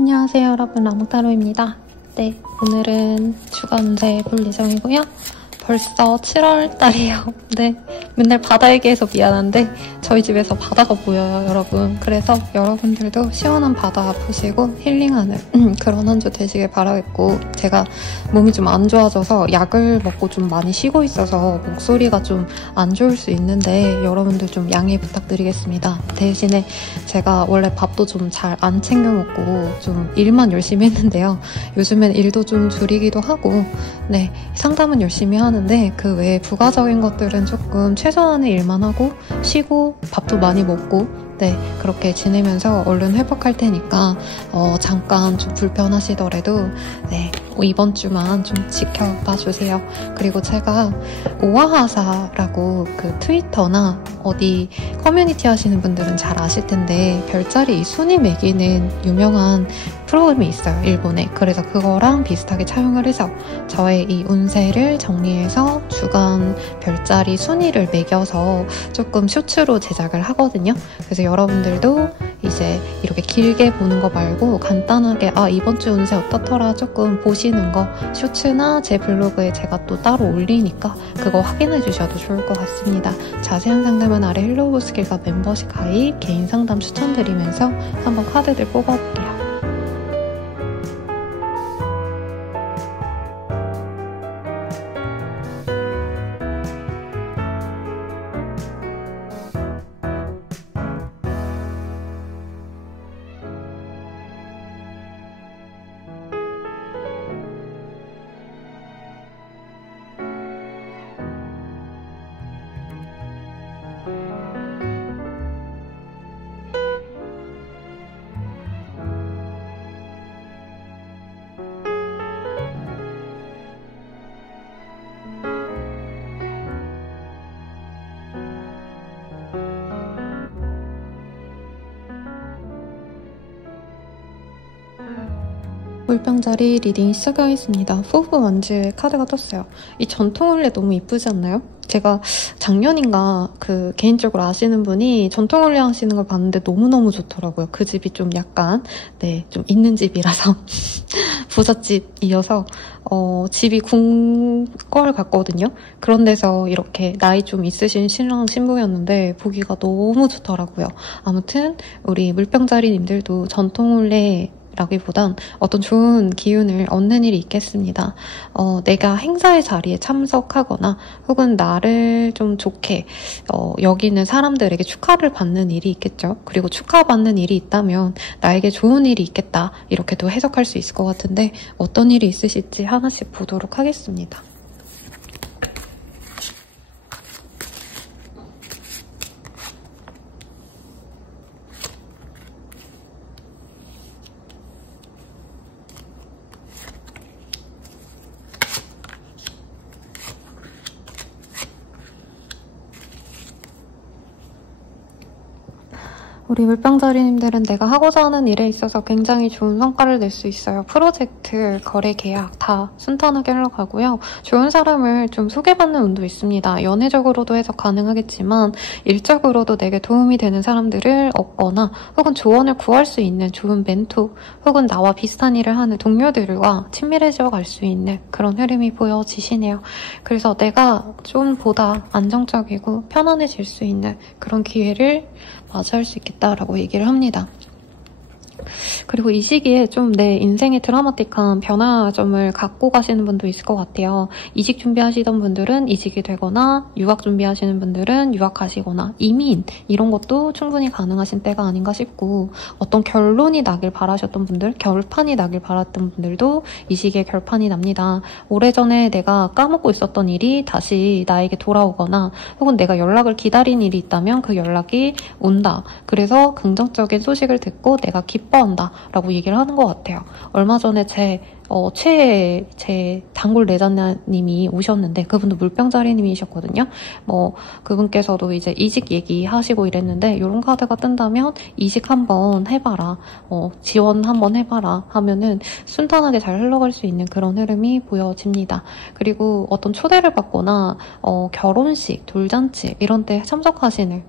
안녕하세요 여러분, 라몽타로입니다. 네, 오늘은 주간 운세 볼 예정이고요. 벌써 7월달이에요. 네, 맨날 바다 얘기해서 미안한데 저희 집에서 바다가 보여요 여러분. 그래서 여러분들도 시원한 바다 보시고 힐링하는 그런 한 주 되시길 바라겠고, 제가 몸이 좀 안 좋아져서 약을 먹고 좀 많이 쉬고 있어서 목소리가 좀 안 좋을 수 있는데 여러분들 좀 양해 부탁드리겠습니다. 대신에 제가 원래 밥도 좀 잘 안 챙겨 먹고 좀 일만 열심히 했는데요. 요즘엔 일도 좀 줄이기도 하고, 네, 상담은 열심히 하는데 그 외에 부가적인 것들은 조금 최소한의 일만 하고 쉬고 밥도 많이 먹고, 네, 그렇게 지내면서 얼른 회복할 테니까 잠깐 좀 불편하시더라도 네, 이번 주만 좀 지켜봐 주세요. 그리고 제가 오아하사라고 그 트위터나 어디 커뮤니티 하시는 분들은 잘 아실 텐데 별자리 순위 매기는 유명한 프로그램이 있어요, 일본에. 그래서 그거랑 비슷하게 차용을 해서 저의 이 운세를 정리해서 주간 별자리 순위를 매겨서 조금 쇼츠로 제작을 하거든요. 그래서 여러분들도 이제 이렇게 길게 보는 거 말고 간단하게 이번 주 운세 어떻더라 조금 보시는 거 쇼츠나 제 블로그에 제가 또 따로 올리니까 그거 확인해 주셔도 좋을 것 같습니다. 자세한 상담은 아래 헬로우보스길과 멤버십 가입, 개인 상담 추천드리면서 한번 카드들 뽑아볼게요. 물병자리 리딩이 시작하겠습니다. 후브 원즈의 카드가 떴어요. 이 전통올레 너무 이쁘지 않나요? 제가 작년인가 개인적으로 아시는 분이 전통올레 하시는 걸 봤는데 너무너무 좋더라고요. 그 집이 좀 약간 좀 있는 집이라서 부잣집이어서 집이 궁궐 같거든요. 그런 데서 이렇게 나이 좀 있으신 신랑 신부였는데 보기가 너무 좋더라고요. 아무튼 우리 물병자리님들도 전통올레 라기보단 어떤 좋은 기운을 얻는 일이 있겠습니다. 내가 행사의 자리에 참석하거나 혹은 나를 좀 좋게 여기는 사람들에게 축하를 받는 일이 있겠죠. 그리고 축하받는 일이 있다면 나에게 좋은 일이 있겠다, 이렇게도 해석할 수 있을 것 같은데 어떤 일이 있으실지 하나씩 보도록 하겠습니다. 우리 물병자리님들은 내가 하고자 하는 일에 있어서 굉장히 좋은 성과를 낼 수 있어요. 프로젝트, 거래 계약 다 순탄하게 흘러가고요. 좋은 사람을 좀 소개받는 운도 있습니다. 연애적으로도 해석 가능하겠지만 일적으로도 내게 도움이 되는 사람들을 얻거나 혹은 조언을 구할 수 있는 좋은 멘토 혹은 나와 비슷한 일을 하는 동료들과 친밀해져 갈 수 있는 그런 흐름이 보여지시네요. 그래서 내가 좀 보다 안정적이고 편안해질 수 있는 그런 기회를 맞이할 수 있겠다라고 얘기를 합니다. 그리고 이 시기에 좀 내 인생의 드라마틱한 변화점을 갖고 가시는 분도 있을 것 같아요. 이직 준비하시던 분들은 이직이 되거나 유학 준비하시는 분들은 유학하시거나 이민 이런 것도 충분히 가능하신 때가 아닌가 싶고, 어떤 결론이 나길 바라셨던 분들, 결판이 나길 바랐던 분들도 이 시기에 결판이 납니다. 오래전에 내가 까먹고 있었던 일이 다시 나에게 돌아오거나 혹은 내가 연락을 기다린 일이 있다면 그 연락이 온다. 그래서 긍정적인 소식을 듣고 내가 기뻐한다 라고 얘기를 하는 것 같아요. 얼마 전에 제 단골 내자님이 오셨는데 그분도 물병자리님이셨거든요. 그분께서도 이제 이직 얘기하시고 이랬는데 이런 카드가 뜬다면 이직 한번 해봐라, 지원 한번 해봐라 하면은 순탄하게 잘 흘러갈 수 있는 그런 흐름이 보여집니다. 그리고 어떤 초대를 받거나 결혼식, 돌잔치 이런 데 참석하시는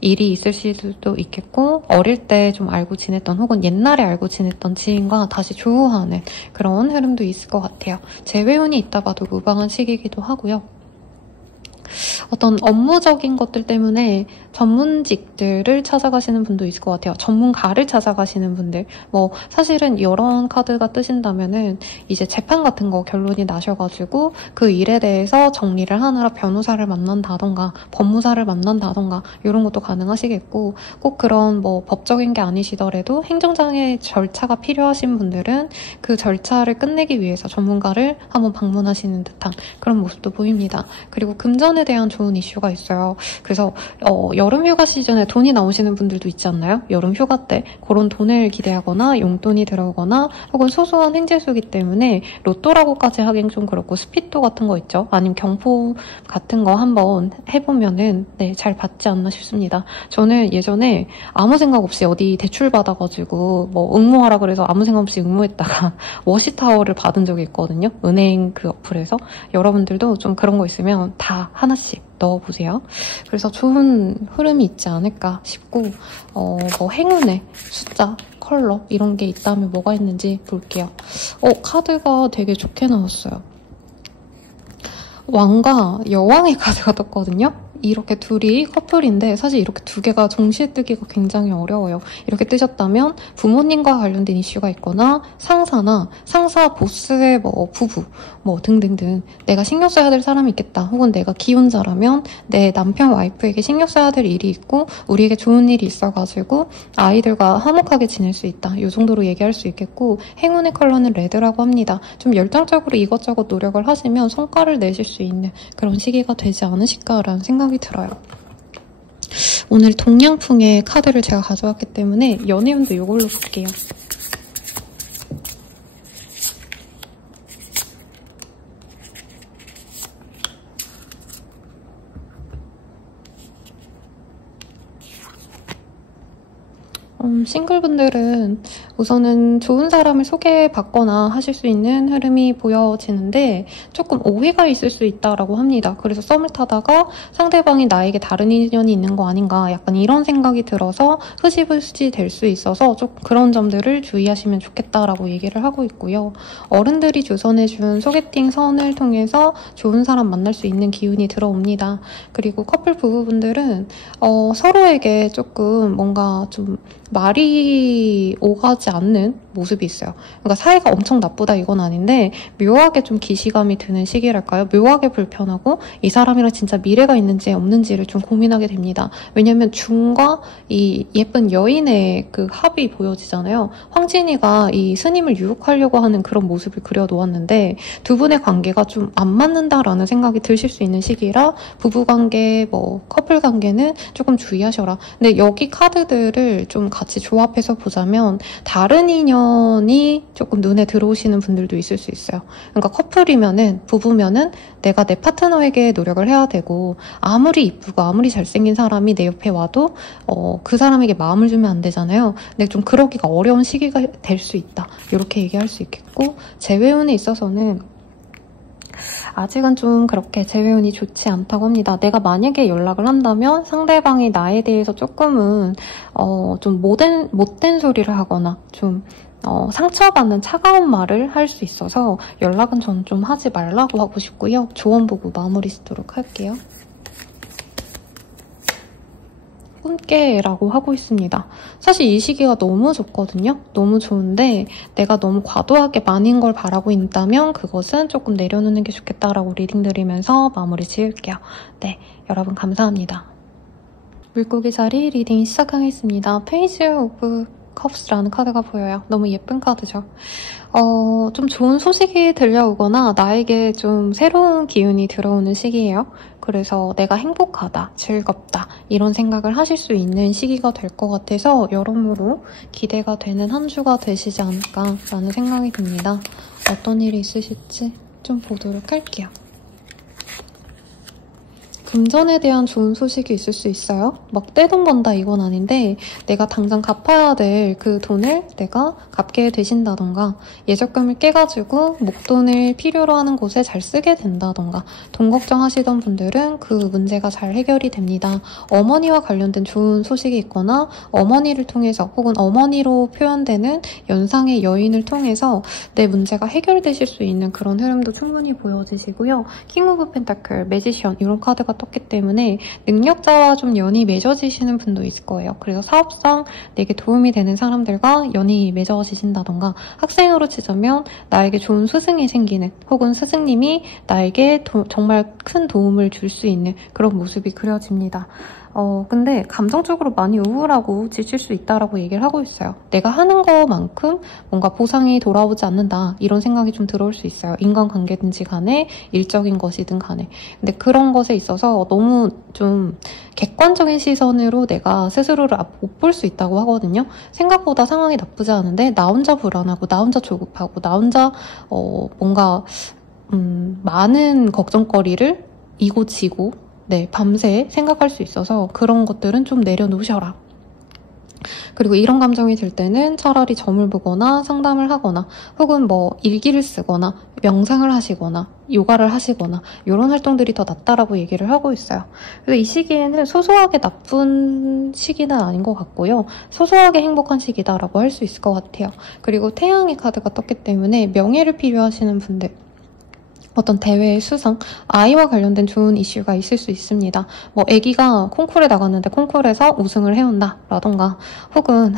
일이 있으실 수도 있겠고 어릴 때 좀 알고 지냈던 혹은 옛날에 알고 지냈던 지인과 다시 조우하는 그런 흐름도 있을 것 같아요. 재회운이 있다 봐도 무방한 시기이기도 하고요. 어떤 업무적인 것들 때문에 전문직들을 찾아가시는 분도 있을 것 같아요. 전문가를 찾아가시는 분들. 사실은 이런 카드가 뜨신다면은 이제 재판 같은 거 결론이 나셔가지고 그 일에 대해서 정리를 하느라 변호사를 만난다던가 법무사를 만난다던가 이런 것도 가능하시겠고, 꼭 그런 법적인 게 아니시더라도 행정장애 절차가 필요하신 분들은 그 절차를 끝내기 위해서 전문가를 한번 방문하시는 듯한 그런 모습도 보입니다. 그리고 금전에 대한 좋은 이슈가 있어요. 그래서 여름 휴가 시즌에 돈이 나오시는 분들도 있지 않나요? 여름 휴가 때 그런 돈을 기대하거나 용돈이 들어오거나 혹은 소소한 횡재수기 때문에 로또라고까지 하긴 좀 그렇고 스피또 같은 거 있죠? 아니면 경포 같은 거 한번 해보면은 잘 받지 않나 싶습니다. 저는 예전에 아무 생각 없이 어디 대출 받아가지고 응모하라 그래서 아무 생각 없이 응모했다가 워시타워를 받은 적이 있거든요. 은행 그 어플에서. 여러분들도 좀 그런 거 있으면 다 하나씩 넣어보세요. 그래서 좋은 흐름이 있지 않을까 싶고, 행운의 숫자, 컬러 이런 게 있다면 뭐가 있는지 볼게요. 카드가 되게 좋게 나왔어요. 왕과 여왕의 카드가 떴거든요. 이렇게 둘이 커플인데 사실 이렇게 두 개가 동시에 뜨기가 굉장히 어려워요. 이렇게 뜨셨다면 부모님과 관련된 이슈가 있거나 상사나 상사 보스의 부부 등등등 내가 신경 써야 될 사람이 있겠다. 혹은 내가 기혼자라면 내 남편 와이프에게 신경 써야 될 일이 있고 우리에게 좋은 일이 있어가지고 아이들과 화목하게 지낼 수 있다. 이 정도로 얘기할 수 있겠고, 행운의 컬러는 레드라고 합니다. 좀 열정적으로 이것저것 노력을 하시면 성과를 내실 수 있는 그런 시기가 되지 않으실까라는 생각이 들어요. 오늘 동양풍의 카드를 제가 가져왔기 때문에 연애운도 이걸로 볼게요. 싱글분들은 우선은 좋은 사람을 소개받거나 하실 수 있는 흐름이 보여지는데 조금 오해가 있을 수 있다라고 합니다. 그래서 썸을 타다가 상대방이 나에게 다른 인연이 있는 거 아닌가 약간 이런 생각이 들어서 흐지부지 될 수 있어서 좀 그런 점들을 주의하시면 좋겠다라고 얘기를 하고 있고요. 어른들이 조선해준 소개팅 선을 통해서 좋은 사람 만날 수 있는 기운이 들어옵니다. 그리고 커플 부부분들은 서로에게 조금 뭔가 좀 말이 오가지 않는 모습이 있어요. 그러니까 사이가 엄청 나쁘다 이건 아닌데 묘하게 좀 기시감이 드는 시기랄까요? 묘하게 불편하고 이 사람이랑 진짜 미래가 있는지 없는지를 좀 고민하게 됩니다. 왜냐면 중과 이 예쁜 여인의 그 합이 보여지잖아요. 황진이가 이 스님을 유혹하려고 하는 그런 모습을 그려놓았는데 두 분의 관계가 좀 안 맞는다라는 생각이 드실 수 있는 시기라 부부관계, 커플 관계는 조금 주의하셔라. 근데 여기 카드들을 좀 같이 조합해서 보자면 다른 인연이 조금 눈에 들어오시는 분들도 있을 수 있어요. 그러니까 커플이면은, 부부면은 내가 내 파트너에게 노력을 해야 되고 아무리 이쁘고 아무리 잘생긴 사람이 내 옆에 와도 그 사람에게 마음을 주면 안 되잖아요. 근데 좀 그러기가 어려운 시기가 될 수 있다. 이렇게 얘기할 수 있겠고, 재회운에 있어서는 아직은 좀 그렇게 재회운이 좋지 않다고 합니다. 내가 만약에 연락을 한다면 상대방이 나에 대해서 조금은 좀 못된 소리를 하거나 좀 상처받는 차가운 말을 할 수 있어서 연락은 저는 좀 하지 말라고 하고 싶고요. 조언 보고 마무리 짓도록 할게요. 꿈깨라고 하고 있습니다. 사실 이 시기가 너무 좋거든요. 너무 좋은데 내가 너무 과도하게 많은 걸 바라고 있다면 그것은 조금 내려놓는 게 좋겠다라고 리딩 드리면서 마무리 지을게요. 네, 여러분 감사합니다. 물고기 자리 리딩 시작하겠습니다. 페이지 오브 컵스라는 카드가 보여요. 너무 예쁜 카드죠. 좀 좋은 소식이 들려오거나 나에게 좀 새로운 기운이 들어오는 시기예요. 그래서 내가 행복하다, 즐겁다 이런 생각을 하실 수 있는 시기가 될 것 같아서 여러모로 기대가 되는 한 주가 되시지 않을까라는 생각이 듭니다. 어떤 일이 있으실지 좀 보도록 할게요. 금전에 대한 좋은 소식이 있을 수 있어요. 막 떼돈 번다 이건 아닌데 내가 당장 갚아야 될 그 돈을 내가 갚게 되신다던가 예적금을 깨가지고 목돈을 필요로 하는 곳에 잘 쓰게 된다던가 돈 걱정하시던 분들은 그 문제가 잘 해결이 됩니다. 어머니와 관련된 좋은 소식이 있거나 어머니를 통해서 혹은 어머니로 표현되는 연상의 여인을 통해서 내 문제가 해결되실 수 있는 그런 흐름도 충분히 보여지시고요. 킹 오브 펜타클, 매지션 이런 카드가 떴기 때문에 능력자와 좀 연이 맺어지시는 분도 있을 거예요. 그래서 사업상 내게 도움이 되는 사람들과 연이 맺어지신다던가 학생으로 치자면 나에게 좋은 스승이 생기는 혹은 스승님이 나에게 정말 큰 도움을 줄 수 있는 그런 모습이 그려집니다. 근데 감정적으로 많이 우울하고 지칠 수 있다라고 얘기를 하고 있어요. 내가 하는 것만큼 뭔가 보상이 돌아오지 않는다 이런 생각이 좀 들어올 수 있어요. 인간관계든지 간에 일적인 것이든 간에. 근데 그런 것에 있어서 너무 좀 객관적인 시선으로 내가 스스로를 못 볼 수 있다고 하거든요. 생각보다 상황이 나쁘지 않은데 나 혼자 불안하고 나 혼자 조급하고 나 혼자 뭔가 많은 걱정거리를 이고 지고 밤새 생각할 수 있어서 그런 것들은 좀 내려놓으셔라. 그리고 이런 감정이 들 때는 차라리 점을 보거나 상담을 하거나 혹은 뭐 일기를 쓰거나 명상을 하시거나 요가를 하시거나 이런 활동들이 더 낫다라고 얘기를 하고 있어요. 그래서 이 시기에는 소소하게 나쁜 시기는 아닌 것 같고요. 소소하게 행복한 시기다라고 할 수 있을 것 같아요. 그리고 태양의 카드가 떴기 때문에 명예를 필요하시는 분들 어떤 대회의 수상, 아이와 관련된 좋은 이슈가 있을 수 있습니다. 뭐 아기가 콩쿠르에 나갔는데 콩쿠르에서 우승을 해온다 라던가 혹은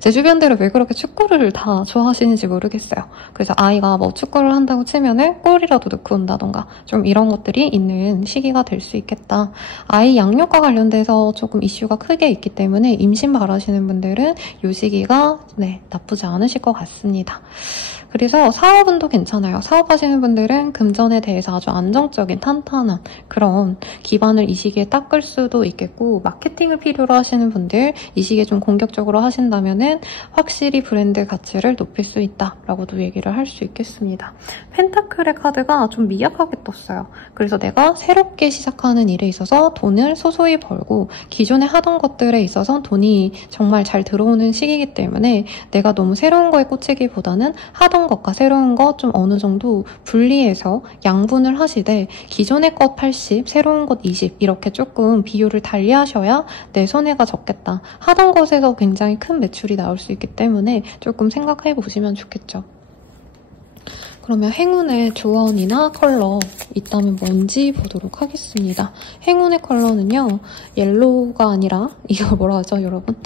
제 주변들은 왜 그렇게 축구를 다 좋아하시는지 모르겠어요. 그래서 아이가 뭐 축구를 한다고 치면은 골이라도 넣고 온다던가 좀 이런 것들이 있는 시기가 될 수 있겠다. 아이 양육과 관련돼서 조금 이슈가 크게 있기 때문에 임신 바라시는 분들은 이 시기가 나쁘지 않으실 것 같습니다. 그래서 사업운도 괜찮아요. 사업하시는 분들은 금전에 대해서 아주 안정적인 탄탄한 그런 기반을 이 시기에 닦을 수도 있겠고 마케팅을 필요로 하시는 분들 이 시기에 좀 공격적으로 하신다면은 확실히 브랜드 가치를 높일 수 있다라고도 얘기를 할 수 있겠습니다. 펜타클의 카드가 좀 미약하게 떴어요. 그래서 내가 새롭게 시작하는 일에 있어서 돈을 소소히 벌고 기존에 하던 것들에 있어서 돈이 정말 잘 들어오는 시기이기 때문에 내가 너무 새로운 거에 꽂히기보다는 하던 것과 새로운 것 좀 어느 정도 분리해서 양분을 하시되 기존의 것 80, 새로운 것 20 이렇게 조금 비율을 달리하셔야 내 손해가 적겠다. 하던 것에서 굉장히 큰 매출이 나올 수 있기 때문에 조금 생각해 보시면 좋겠죠. 그러면 행운의 조언이나 컬러 있다면 뭔지 보도록 하겠습니다. 행운의 컬러는요. 옐로우가 아니라 이거 뭐라 하죠 여러분?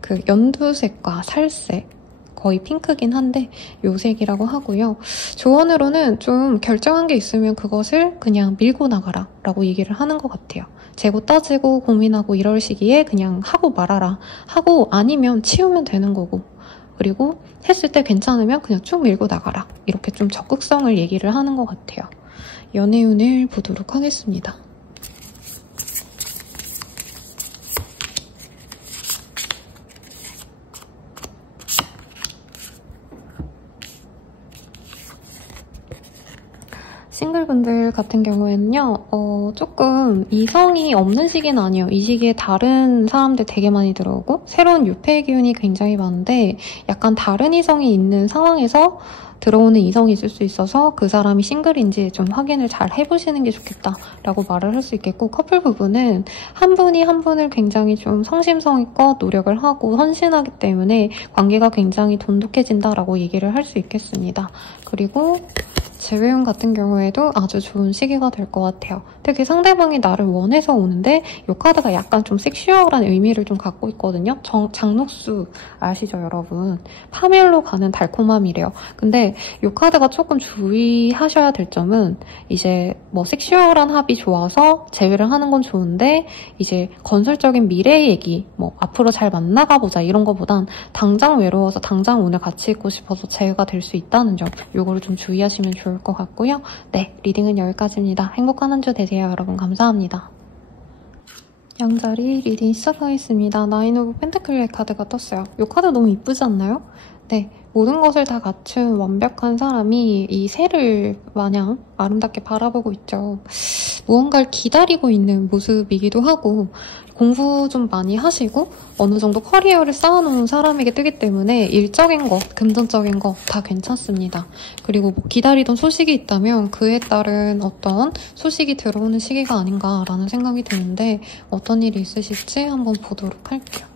그 연두색과 살색 거의 핑크긴 한데 요 색이라고 하고요. 조언으로는 좀 결정한 게 있으면 그것을 그냥 밀고 나가라 라고 얘기를 하는 것 같아요. 재고 따지고 고민하고 이럴 시기에 그냥 하고 말아라. 하고 아니면 치우면 되는 거고 그리고 했을 때 괜찮으면 그냥 쭉 밀고 나가라. 이렇게 좀 적극성을 얘기를 하는 것 같아요. 연애운을 보도록 하겠습니다. 싱글분들 같은 경우에는요, 조금 이성이 없는 시기는 아니에요. 이 시기에 다른 사람들 되게 많이 들어오고 새로운 유폐의 기운이 굉장히 많은데 약간 다른 이성이 있는 상황에서 들어오는 이성이 있을 수 있어서 그 사람이 싱글인지 좀 확인을 잘 해보시는 게 좋겠다라고 말을 할 수 있겠고 커플 부부는 한 분이 한 분을 굉장히 좀 성심성의껏 노력을 하고 헌신하기 때문에 관계가 굉장히 돈독해진다라고 얘기를 할 수 있겠습니다. 그리고 재회운 같은 경우에도 아주 좋은 시기가 될 것 같아요. 되게 상대방이 나를 원해서 오는데 이 카드가 약간 좀 섹슈얼한 의미를 좀 갖고 있거든요. 장녹수 아시죠 여러분? 파멸로 가는 달콤함이래요. 근데 이 카드가 조금 주의하셔야 될 점은 이제 뭐 섹슈얼한 합이 좋아서 재회를 하는 건 좋은데 이제 건설적인 미래 얘기 뭐 앞으로 잘 만나가보자 이런 거보단 당장 외로워서 당장 오늘 같이 있고 싶어서 재회가 될 수 있다는 점 요거를 좀 주의하시면 좋을 것 같고요. 리딩은 여기까지입니다. 행복한 한 주 되세요 여러분. 감사합니다. 양자리 리딩 시작하겠습니다. 나인 오브 펜타클의 카드가 떴어요. 이 카드 너무 이쁘지 않나요? 모든 것을 다 갖춘 완벽한 사람이 이 새를 마냥 아름답게 바라보고 있죠. 무언가를 기다리고 있는 모습이기도 하고 공부 좀 많이 하시고 어느 정도 커리어를 쌓아놓은 사람에게 뜨기 때문에 일적인 것, 금전적인 것 다 괜찮습니다. 그리고 뭐 기다리던 소식이 있다면 그에 따른 어떤 소식이 들어오는 시기가 아닌가라는 생각이 드는데 어떤 일이 있으실지 한번 보도록 할게요.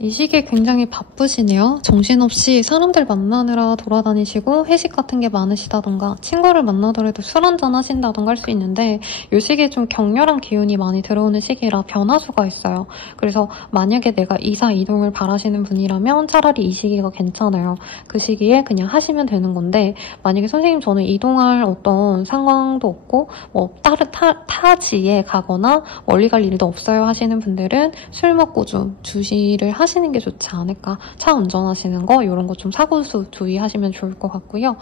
이 시기에 굉장히 바쁘시네요. 정신없이 사람들 만나느라 돌아다니시고 회식 같은 게 많으시다던가 친구를 만나더라도 술 한잔 하신다던가 할 수 있는데 이 시기에 좀 격렬한 기운이 많이 들어오는 시기라 변화수가 있어요. 그래서 만약에 내가 이사 이동을 바라시는 분이라면 차라리 이 시기가 괜찮아요. 그 시기에 그냥 하시면 되는 건데 만약에 선생님 저는 이동할 어떤 상황도 없고 뭐 다른 타지에 가거나 멀리 갈 일도 없어요 하시는 분들은 술 먹고 좀 주시를 하시는 게 좋지 않을까. 차 운전하시는 거 이런 거 좀 사고수 주의하시면 좋을 것 같고요.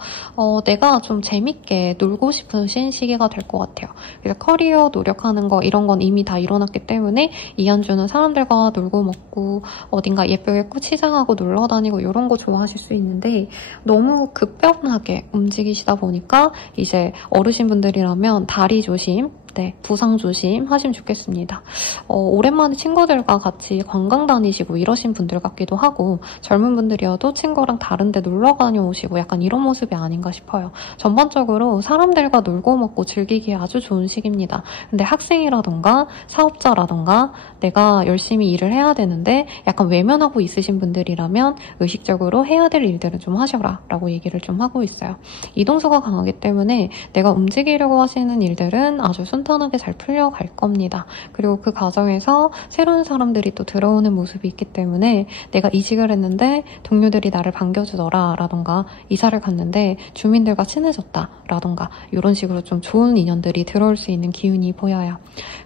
내가 좀 재밌게 놀고 싶으신 시기가 될 것 같아요. 그래서 커리어 노력하는 거 이런 건 이미 다 일어났기 때문에 이 한 주는 사람들과 놀고 먹고 어딘가 예쁘게 치장하고 놀러 다니고 이런 거 좋아하실 수 있는데 너무 급변하게 움직이시다 보니까 이제 어르신분들이라면 다리 조심 네, 부상 조심하시면 좋겠습니다. 오랜만에 친구들과 같이 관광 다니시고 이러신 분들 같기도 하고 젊은 분들이어도 친구랑 다른 데 놀러 다녀오시고 약간 이런 모습이 아닌가 싶어요. 전반적으로 사람들과 놀고 먹고 즐기기에 아주 좋은 시기입니다. 근데 학생이라던가 사업자라던가 내가 열심히 일을 해야 되는데 약간 외면하고 있으신 분들이라면 의식적으로 해야 될 일들은 좀 하셔라 라고 얘기를 좀 하고 있어요. 이동수가 강하기 때문에 내가 움직이려고 하시는 일들은 아주 순탄하게 잘 풀려갈 겁니다. 그리고 그 과정에서 새로운 사람들이 또 들어오는 모습이 있기 때문에 내가 이직을 했는데 동료들이 나를 반겨주더라 라던가 이사를 갔는데 주민들과 친해졌다 라던가 이런 식으로 좀 좋은 인연들이 들어올 수 있는 기운이 보여요.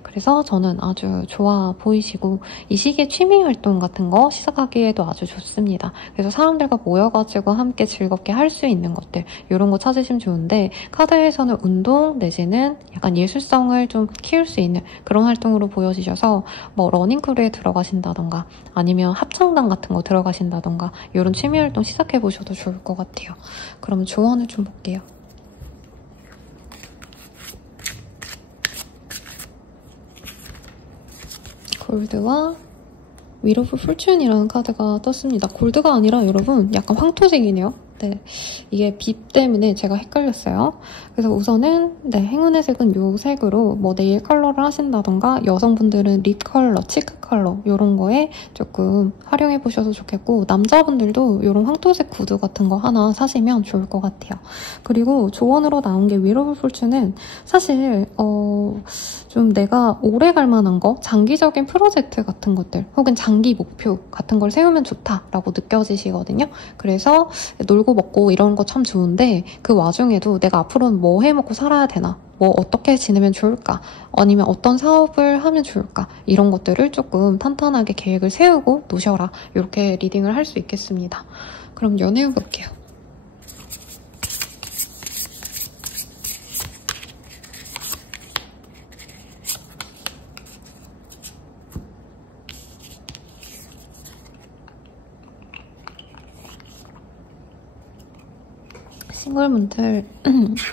그래서 저는 아주 좋아 보이시고 이 시기에 취미 활동 같은 거 시작하기에도 아주 좋습니다. 그래서 사람들과 모여가지고 함께 즐겁게 할 수 있는 것들 이런 거 찾으시면 좋은데 카드에서는 운동 내지는 약간 예술성을 좀 키울 수 있는 그런 활동으로 보여지셔서 뭐 러닝크루에 들어가신다던가 아니면 합창단 같은 거 들어가신다던가 이런 취미 활동 시작해 보셔도 좋을 것 같아요. 그럼 조언을 좀 볼게요. 골드와 윌 오브 풀춘이라는 카드가 떴습니다. 골드가 아니라 여러분 약간 황토색이네요. 네, 이게 빛 때문에 제가 헷갈렸어요. 그래서 우선은 네, 행운의 색은 이 색으로 뭐 네일 컬러를 하신다던가 여성분들은 립 컬러, 치크 컬러 이런 거에 조금 활용해 보셔도 좋겠고 남자분들도 이런 황토색 구두 같은 거 하나 사시면 좋을 것 같아요. 그리고 조언으로 나온 게 윌 오브 풀춘은 사실 좀 내가 오래 갈 만한 거, 장기적인 프로젝트 같은 것들 혹은 장기 목표 같은 걸 세우면 좋다라고 느껴지시거든요. 그래서 놀고 먹고 이런 거 참 좋은데 그 와중에도 내가 앞으로는 뭐 해먹고 살아야 되나? 뭐 어떻게 지내면 좋을까? 아니면 어떤 사업을 하면 좋을까? 이런 것들을 조금 탄탄하게 계획을 세우고 놓으셔라. 이렇게 리딩을 할 수 있겠습니다. 그럼 연애운 볼게요. 싱글분들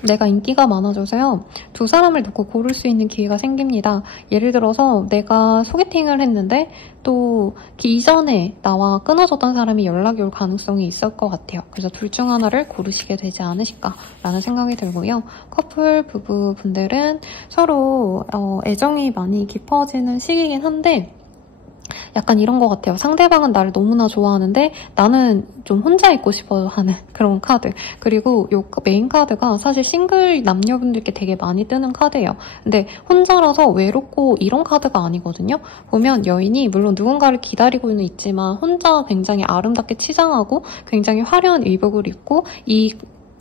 내가 인기가 많아져서요. 두 사람을 놓고 고를 수 있는 기회가 생깁니다. 예를 들어서 내가 소개팅을 했는데 또 이전에 나와 끊어졌던 사람이 연락이 올 가능성이 있을 것 같아요. 그래서 둘 중 하나를 고르시게 되지 않으실까라는 생각이 들고요. 커플 부부분들은 서로 애정이 많이 깊어지는 시기이긴 한데 약간 이런 것 같아요. 상대방은 나를 너무나 좋아하는데 나는 좀 혼자 있고 싶어 하는 그런 카드. 그리고 이 메인 카드가 사실 싱글 남녀분들께 되게 많이 뜨는 카드예요. 근데 혼자라서 외롭고 이런 카드가 아니거든요. 보면 여인이 물론 누군가를 기다리고는 있지만 혼자 굉장히 아름답게 치장하고 굉장히 화려한 의복을 입고 이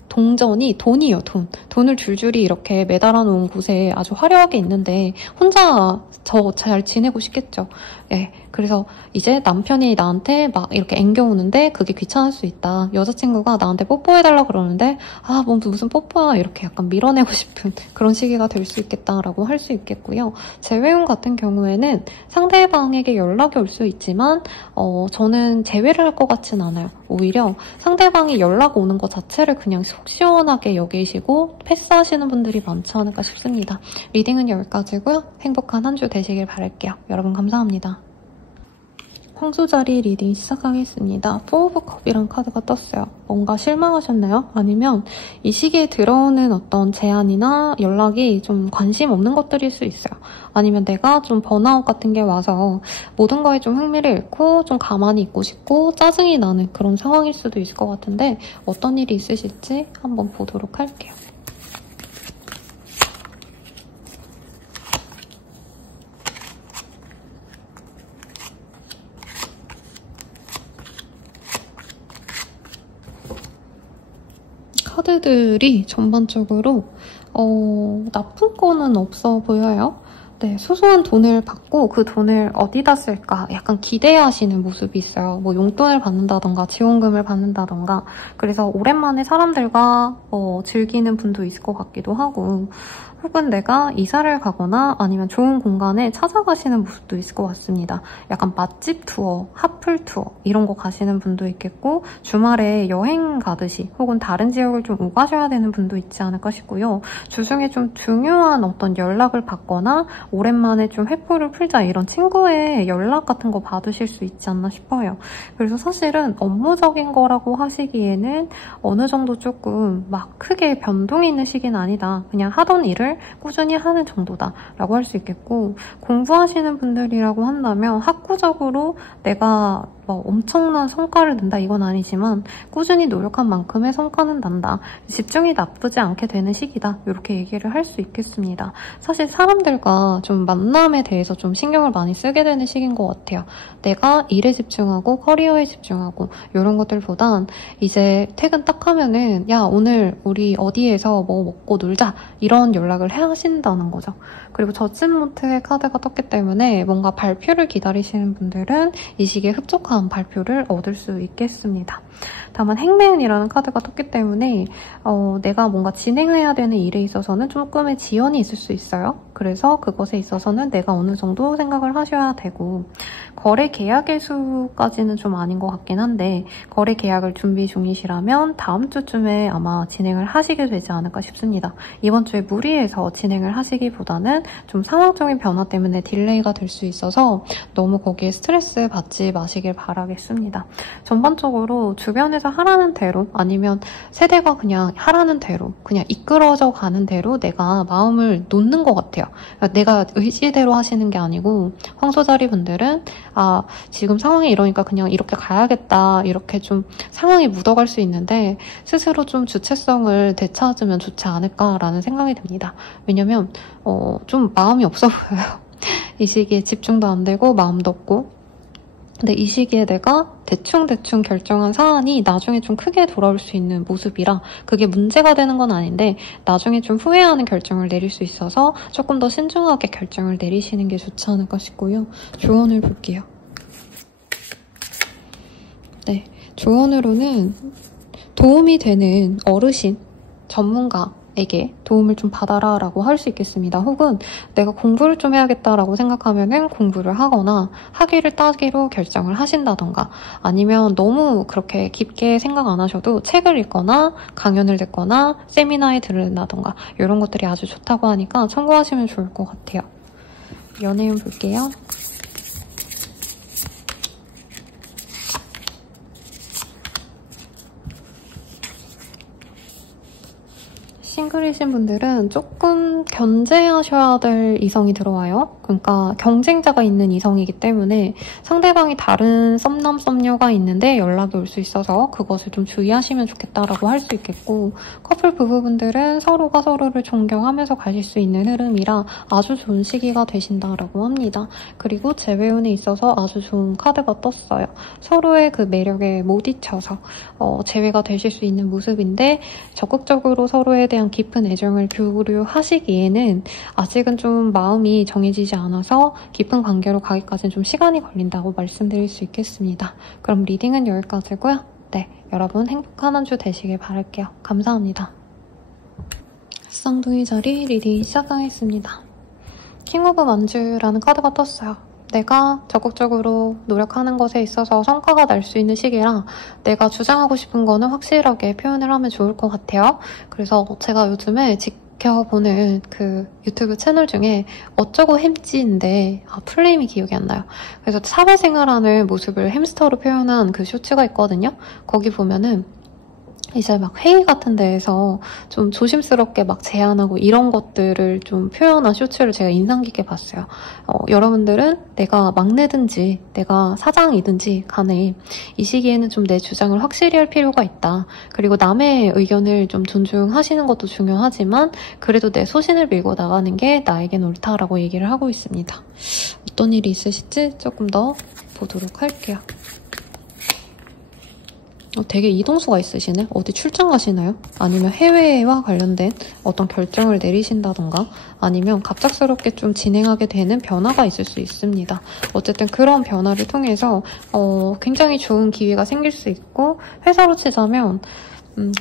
동전이 돈이에요, 돈. 돈을 줄줄이 이렇게 매달아 놓은 곳에 아주 화려하게 있는데 혼자 저 잘 지내고 싶겠죠. 예, 그래서 이제 남편이 나한테 막 이렇게 앵겨오는데 그게 귀찮을 수 있다. 여자친구가 나한테 뽀뽀해달라 그러는데 뭐 무슨 뽀뽀야 이렇게 약간 밀어내고 싶은 그런 시기가 될 수 있겠다라고 할 수 있겠고요. 재회용 같은 경우에는 상대방에게 연락이 올 수 있지만 저는 재회를 할 것 같진 않아요. 오히려 상대방이 연락 오는 것 자체를 그냥 속 시원하게 여기시고 패스하시는 분들이 많지 않을까 싶습니다. 리딩은 여기까지고요. 행복한 한 주 되시길 바랄게요. 여러분 감사합니다. 황소자리 리딩 시작하겠습니다. 포 오브 컵이란 카드가 떴어요. 뭔가 실망하셨나요? 아니면 이 시기에 들어오는 어떤 제안이나 연락이 좀 관심 없는 것들일 수 있어요. 아니면 내가 좀 번아웃 같은 게 와서 모든 거에 좀 흥미를 잃고 좀 가만히 있고 싶고 짜증이 나는 그런 상황일 수도 있을 것 같은데 어떤 일이 있으실지 한번 보도록 할게요. 카드들이 전반적으로 나쁜 거는 없어 보여요. 네, 소소한 돈을 받고 그 돈을 어디다 쓸까 약간 기대하시는 모습이 있어요. 뭐 용돈을 받는다던가 지원금을 받는다던가 그래서 오랜만에 사람들과 즐기는 분도 있을 것 같기도 하고 혹은 내가 이사를 가거나 아니면 좋은 공간에 찾아가시는 모습도 있을 것 같습니다. 약간 맛집 투어, 핫플 투어 이런 거 가시는 분도 있겠고 주말에 여행 가듯이 혹은 다른 지역을 좀 오가셔야 되는 분도 있지 않을까 싶고요. 주중에 좀 중요한 어떤 연락을 받거나 오랜만에 좀 회포를 풀자 이런 친구의 연락 같은 거 받으실 수 있지 않나 싶어요. 그래서 사실은 업무적인 거라고 하시기에는 어느 정도 조금 막 크게 변동이 있는 시기는 아니다. 그냥 하던 일을 꾸준히 하는 정도다라고 할 수 있겠고 공부하시는 분들이라고 한다면 학구적으로 내가 뭐 엄청난 성과를 낸다 이건 아니지만 꾸준히 노력한 만큼의 성과는 난다. 집중이 나쁘지 않게 되는 시기다. 이렇게 얘기를 할 수 있겠습니다. 사실 사람들과 좀 만남에 대해서 좀 신경을 많이 쓰게 되는 시기인 것 같아요. 내가 일에 집중하고 커리어에 집중하고 이런 것들보단 이제 퇴근 딱 하면은 야 오늘 우리 어디에서 뭐 먹고 놀자 이런 연락을 하신다는 거죠. 그리고 저침노트의 카드가 떴기 때문에 뭔가 발표를 기다리시는 분들은 이 시기에 흡족한 발표를 얻을 수 있겠습니다. 다만 행매운이라는 카드가 떴기 때문에 내가 뭔가 진행해야 되는 일에 있어서는 조금의 지연이 있을 수 있어요. 그래서 그것에 있어서는 내가 어느 정도 생각을 하셔야 되고 거래 계약의 수까지는 좀 아닌 것 같긴 한데 거래 계약을 준비 중이시라면 다음 주쯤에 아마 진행을 하시게 되지 않을까 싶습니다. 이번 주에 무리해서 진행을 하시기보다는 좀 상황적인 변화 때문에 딜레이가 될 수 있어서 너무 거기에 스트레스 받지 마시길 바라겠습니다. 전반적으로 주변에서 하라는 대로 아니면 세대가 그냥 하라는 대로 그냥 이끌어져 가는 대로 내가 마음을 놓는 것 같아요. 그러니까 내가 의지대로 하시는 게 아니고 황소자리 분들은 지금 상황이 이러니까 그냥 이렇게 가야겠다 이렇게 좀 상황이 묻어갈 수 있는데 스스로 좀 주체성을 되찾으면 좋지 않을까라는 생각이 듭니다. 왜냐면 좀 마음이 없어 보여요. 이 시기에 집중도 안 되고 마음도 없고 근데 이 시기에 내가 대충 결정한 사안이 나중에 좀 크게 돌아올 수 있는 모습이라 그게 문제가 되는 건 아닌데 나중에 좀 후회하는 결정을 내릴 수 있어서 조금 더 신중하게 결정을 내리시는 게 좋지 않을까 싶고요. 조언을 볼게요. 네, 조언으로는 도움이 되는 어르신, 전문가에게 도움을 좀 받아라 라고 할 수 있겠습니다. 혹은 내가 공부를 좀 해야겠다라고 생각하면은 공부를 하거나 학위를 따기로 결정을 하신다던가 아니면 너무 그렇게 깊게 생각 안 하셔도 책을 읽거나 강연을 듣거나 세미나에 들른다던가 이런 것들이 아주 좋다고 하니까 참고하시면 좋을 것 같아요. 연애운 볼게요. 싱글이신 분들은 조금 견제하셔야 될 이성이 들어와요. 그러니까 경쟁자가 있는 이성이기 때문에 상대방이 다른 썸남 썸녀가 있는데 연락이 올 수 있어서 그것을 좀 주의하시면 좋겠다라고 할 수 있겠고 커플 부부분들은 서로가 서로를 존경하면서 가실 수 있는 흐름이라 아주 좋은 시기가 되신다라고 합니다. 그리고 재회운에 있어서 아주 좋은 카드가 떴어요. 서로의 그 매력에 못 잊혀서 재회가 되실 수 있는 모습인데 적극적으로 서로에 대한 깊은 애정을 교류하시기에는 아직은 좀 마음이 정해지지 않아서 깊은 관계로 가기까지는 좀 시간이 걸린다고 말씀드릴 수 있겠습니다. 그럼 리딩은 여기까지고요. 네, 여러분 행복한 한 주 되시길 바랄게요. 감사합니다. 쌍둥이 자리 리딩 시작하겠습니다. 킹 오브 완주라는 카드가 떴어요. 내가 적극적으로 노력하는 것에 있어서 성과가 날 수 있는 시기라 내가 주장하고 싶은 거는 확실하게 표현을 하면 좋을 것 같아요. 그래서 제가 요즘에 지켜보는 그 유튜브 채널 중에 어쩌고 햄찌인데 풀네임이 기억이 안 나요. 그래서 사회생활하는 모습을 햄스터로 표현한 그 쇼츠가 있거든요. 거기 보면은 이제 막 회의 같은 데에서 좀 조심스럽게 막 제안하고 이런 것들을 좀 표현한 쇼츠를 제가 인상 깊게 봤어요. 여러분들은 내가 막내든지 내가 사장이든지 간에 이 시기에는 좀 내 주장을 확실히 할 필요가 있다. 그리고 남의 의견을 좀 존중하시는 것도 중요하지만 그래도 내 소신을 밀고 나가는 게 나에겐 옳다라고 얘기를 하고 있습니다. 어떤 일이 있으실지 조금 더 보도록 할게요. 되게 이동수가 있으시네? 어디 출장 가시나요? 아니면 해외와 관련된 어떤 결정을 내리신다던가 아니면 갑작스럽게 좀 진행하게 되는 변화가 있을 수 있습니다. 어쨌든 그런 변화를 통해서 굉장히 좋은 기회가 생길 수 있고 회사로 치자면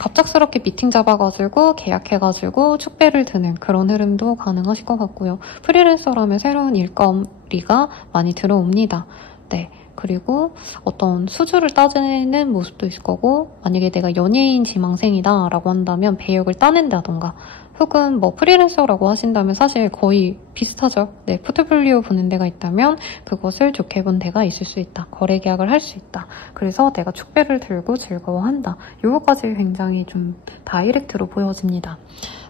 갑작스럽게 미팅 잡아가지고 계약해가지고 축배를 드는 그런 흐름도 가능하실 것 같고요. 프리랜서라면 새로운 일거리가 많이 들어옵니다. 네. 그리고 어떤 수주를 따지는 모습도 있을 거고 만약에 내가 연예인 지망생이다 라고 한다면 배역을 따낸다던가 혹은 뭐 프리랜서라고 하신다면 사실 거의 비슷하죠. 네, 포트폴리오 보는 데가 있다면 그것을 좋게 본 데가 있을 수 있다. 거래 계약을 할 수 있다. 그래서 내가 축배를 들고 즐거워한다. 요거까지 굉장히 좀 다이렉트로 보여집니다.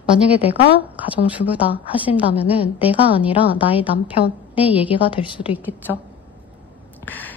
만약에 내가 가정주부다 하신다면은 내가 아니라 나의 남편의 얘기가 될 수도 있겠죠.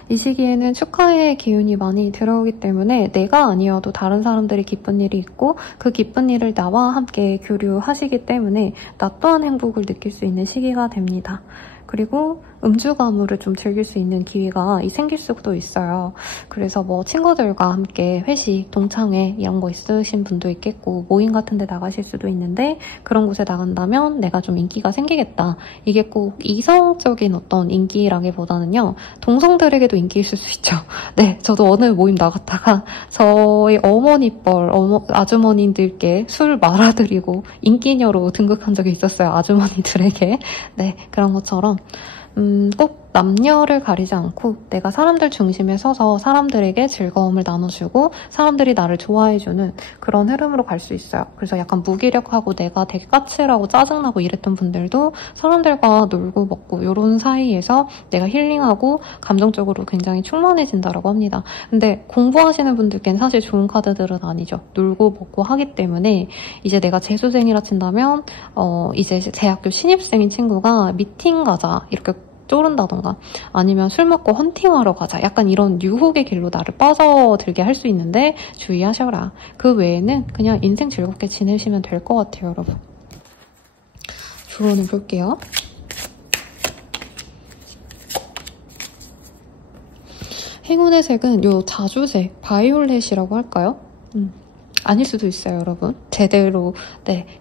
이 시기에는 축하의 기운이 많이 들어오기 때문에 내가 아니어도 다른 사람들이 기쁜 일이 있고 그 기쁜 일을 나와 함께 교류하시기 때문에 나 또한 행복을 느낄 수 있는 시기가 됩니다. 그리고 음주 가무를 좀 즐길 수 있는 기회가 생길 수도 있어요. 그래서 뭐 친구들과 함께 회식, 동창회 이런 거 있으신 분도 있겠고 모임 같은 데 나가실 수도 있는데 그런 곳에 나간다면 내가 좀 인기가 생기겠다. 이게 꼭 이성적인 어떤 인기라기보다는요. 동성들에게도 인기 있을 수 있죠. 네, 저도 어느 모임 나갔다가 저희 어머니뻘 아주머니들께 술 말아드리고 인기녀로 등극한 적이 있었어요. 아주머니들에게. 네, 그런 것처럼 꼭 남녀를 가리지 않고 내가 사람들 중심에 서서 사람들에게 즐거움을 나눠주고 사람들이 나를 좋아해주는 그런 흐름으로 갈 수 있어요. 그래서 약간 무기력하고 내가 되게 까칠하고 짜증나고 이랬던 분들도 사람들과 놀고 먹고 이런 사이에서 내가 힐링하고 감정적으로 굉장히 충만해진다고 합니다. 근데 공부하시는 분들께는 사실 좋은 카드들은 아니죠. 놀고 먹고 하기 때문에 이제 내가 재수생이라 친다면 이제 대학교 신입생인 친구가 미팅 가자 이렇게 쪼른다던가 아니면 술 먹고 헌팅하러 가자 약간 이런 유혹의 길로 나를 빠져들게 할 수 있는데 주의하셔라. 그 외에는 그냥 인생 즐겁게 지내시면 될 것 같아요, 여러분. 조언을 볼게요. 행운의 색은 요 자주색, 바이올렛이라고 할까요? 아닐 수도 있어요, 여러분. 제대로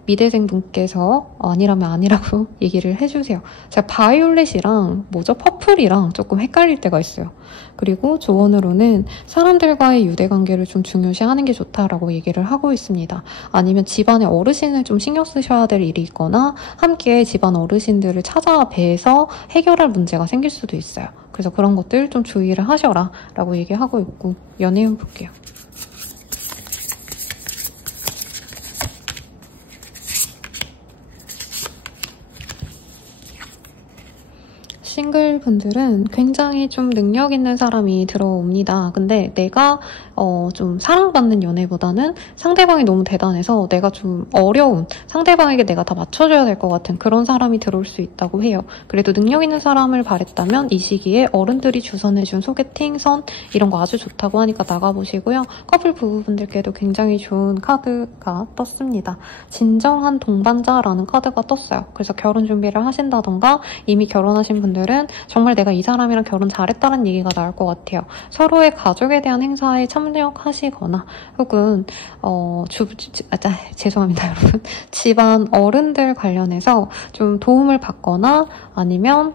미대생 분께서 아니라면 아니라고 얘기를 해주세요. 제가 바이올렛이랑 퍼플이랑 조금 헷갈릴 때가 있어요. 그리고 조언으로는 사람들과의 유대관계를 좀 중요시하는 게 좋다라고 얘기를 하고 있습니다. 아니면 집안의 어르신을 좀 신경 쓰셔야 될 일이 있거나 함께 집안 어르신들을 찾아뵈서 해결할 문제가 생길 수도 있어요. 그래서 그런 것들 좀 주의를 하셔라 라고 얘기하고 있고 연애운 볼게요. 싱글 분들은 굉장히 좀 능력 있는 사람이 들어옵니다. 근데 내가 좀 사랑받는 연애보다는 상대방이 너무 대단해서 내가 좀 어려운 상대방에게 내가 다 맞춰줘야 될 것 같은 그런 사람이 들어올 수 있다고 해요. 그래도 능력 있는 사람을 바랬다면 이 시기에 어른들이 주선해준 소개팅, 선 이런 거 아주 좋다고 하니까 나가보시고요. 커플 부부분들께도 굉장히 좋은 카드가 떴습니다. 진정한 동반자라는 카드가 떴어요. 그래서 결혼 준비를 하신다던가 이미 결혼하신 분들 분들은 정말 내가 이 사람이랑 결혼 잘했다는 얘기가 나올 것 같아요. 서로의 가족에 대한 행사에 참여하시거나 혹은 죄송합니다 여러분. 집안 어른들 관련해서 좀 도움을 받거나 아니면